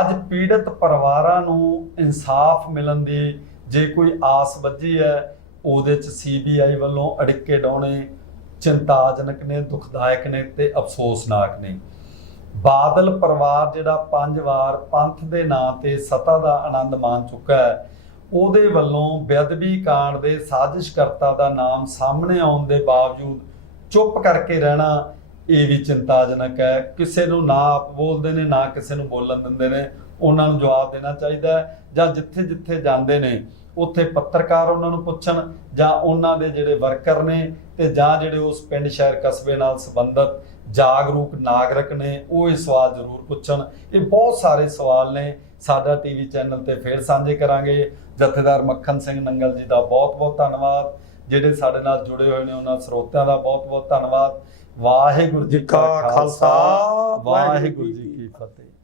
ਅੱਜ ਪੀੜਤ ਪਰਿਵਾਰਾਂ ਨੂੰ ਇਨਸਾਫ ਮਿਲਣ ਦੀ ਜੇ ਕੋਈ ਆਸ ਵੱਜੀ ਹੈ, ਉਹਦੇ 'ਚ CBI ਵੱਲੋਂ ਅੜਿੱਕੇ ਡਾਉਣੇ ਚਿੰਤਾਜਨਕ ਨੇ, ਦੁਖਦਾਇਕ ਨੇ ਤੇ ਅਫਸੋਸਨਾਕ ਨੇ। ਬਾਦਲ ਪਰਿਵਾਰ ਜਿਹੜਾ 5 ਵਾਰ ਪੰਥ ਦੇ ਨਾਂ ਤੇ ਸੱਤਾ ਦਾ ਆਨੰਦ ਮਾਣ ਚੁੱਕਾ ਹੈ, ਉਹਦੇ ਵੱਲੋਂ ਬੇਅਦਬੀ ਕਾਂਡ ਦੇ ਸਾਜ਼ਿਸ਼ਕਰਤਾ ਦਾ ਨਾਮ ਸਾਹਮਣੇ ਆਉਣ ਦੇ ਬਾਵਜੂਦ ਚੁੱਪ ਕਰਕੇ ਰਹਿਣਾ, ਇਹ ਵੀ ਚਿੰਤਾਜਨਕ ਹੈ। ਕਿਸੇ ਨੂੰ ਨਾ ਆਪ ਬੋਲਦੇ ਨੇ, ਨਾ ਕਿਸੇ ਨੂੰ ਬੋਲਣ ਦਿੰਦੇ ਨੇ। ਉਹਨਾਂ ਨੂੰ ਜਵਾਬ ਦੇਣਾ ਚਾਹੀਦਾ ਹੈ, ਜਾਂ ਜਿੱਥੇ ਜਿੱਥੇ ਜਾਂਦੇ ਨੇ ਉੱਥੇ ਪੱਤਰਕਾਰ ਉਹਨਾਂ ਨੂੰ ਪੁੱਛਣ, ਜਾਂ ਉਹਨਾਂ ਦੇ ਜਿਹੜੇ ਵਰਕਰ ਨੇ ਤੇ ਜਾਂ ਜਿਹੜੇ ਉਸ ਪਿੰਡ ਸ਼ਹਿਰ ਕਸਬੇ ਨਾਲ ਸੰਬੰਧਿਤ ਜਾਗਰੂਕ ਨਾਗਰਿਕ ਨੇ, ਉਹ ਇਹ ਸਵਾਲ ਜ਼ਰੂਰ ਪੁੱਛਣ। ਇਹ ਬਹੁਤ ਸਾਰੇ ਸਵਾਲ ਨੇ, ਸਾਡਾ TV ਚੈਨਲ ਤੇ ਫੇਰ ਸਾਂਝੇ ਕਰਾਂਗੇ। ਜਥੇਦਾਰ ਮੱਖਣ ਸਿੰਘ ਨੰਗਲ ਜੀ ਦਾ ਬਹੁਤ ਬਹੁਤ ਧੰਨਵਾਦ। ਜਿਹੜੇ ਸਾਡੇ ਨਾਲ ਜੁੜੇ ਹੋਏ ਨੇ ਉਹਨਾਂ ਸਰੋਤਿਆਂ ਦਾ ਬਹੁਤ ਬਹੁਤ ਧੰਨਵਾਦ। ਵਾਹਿਗੁਰੂ ਜੀ ਕਾ ਖਾਲਸਾ, ਵਾਹਿਗੁਰੂ ਜੀ ਕੀ ਫਤਿਹ।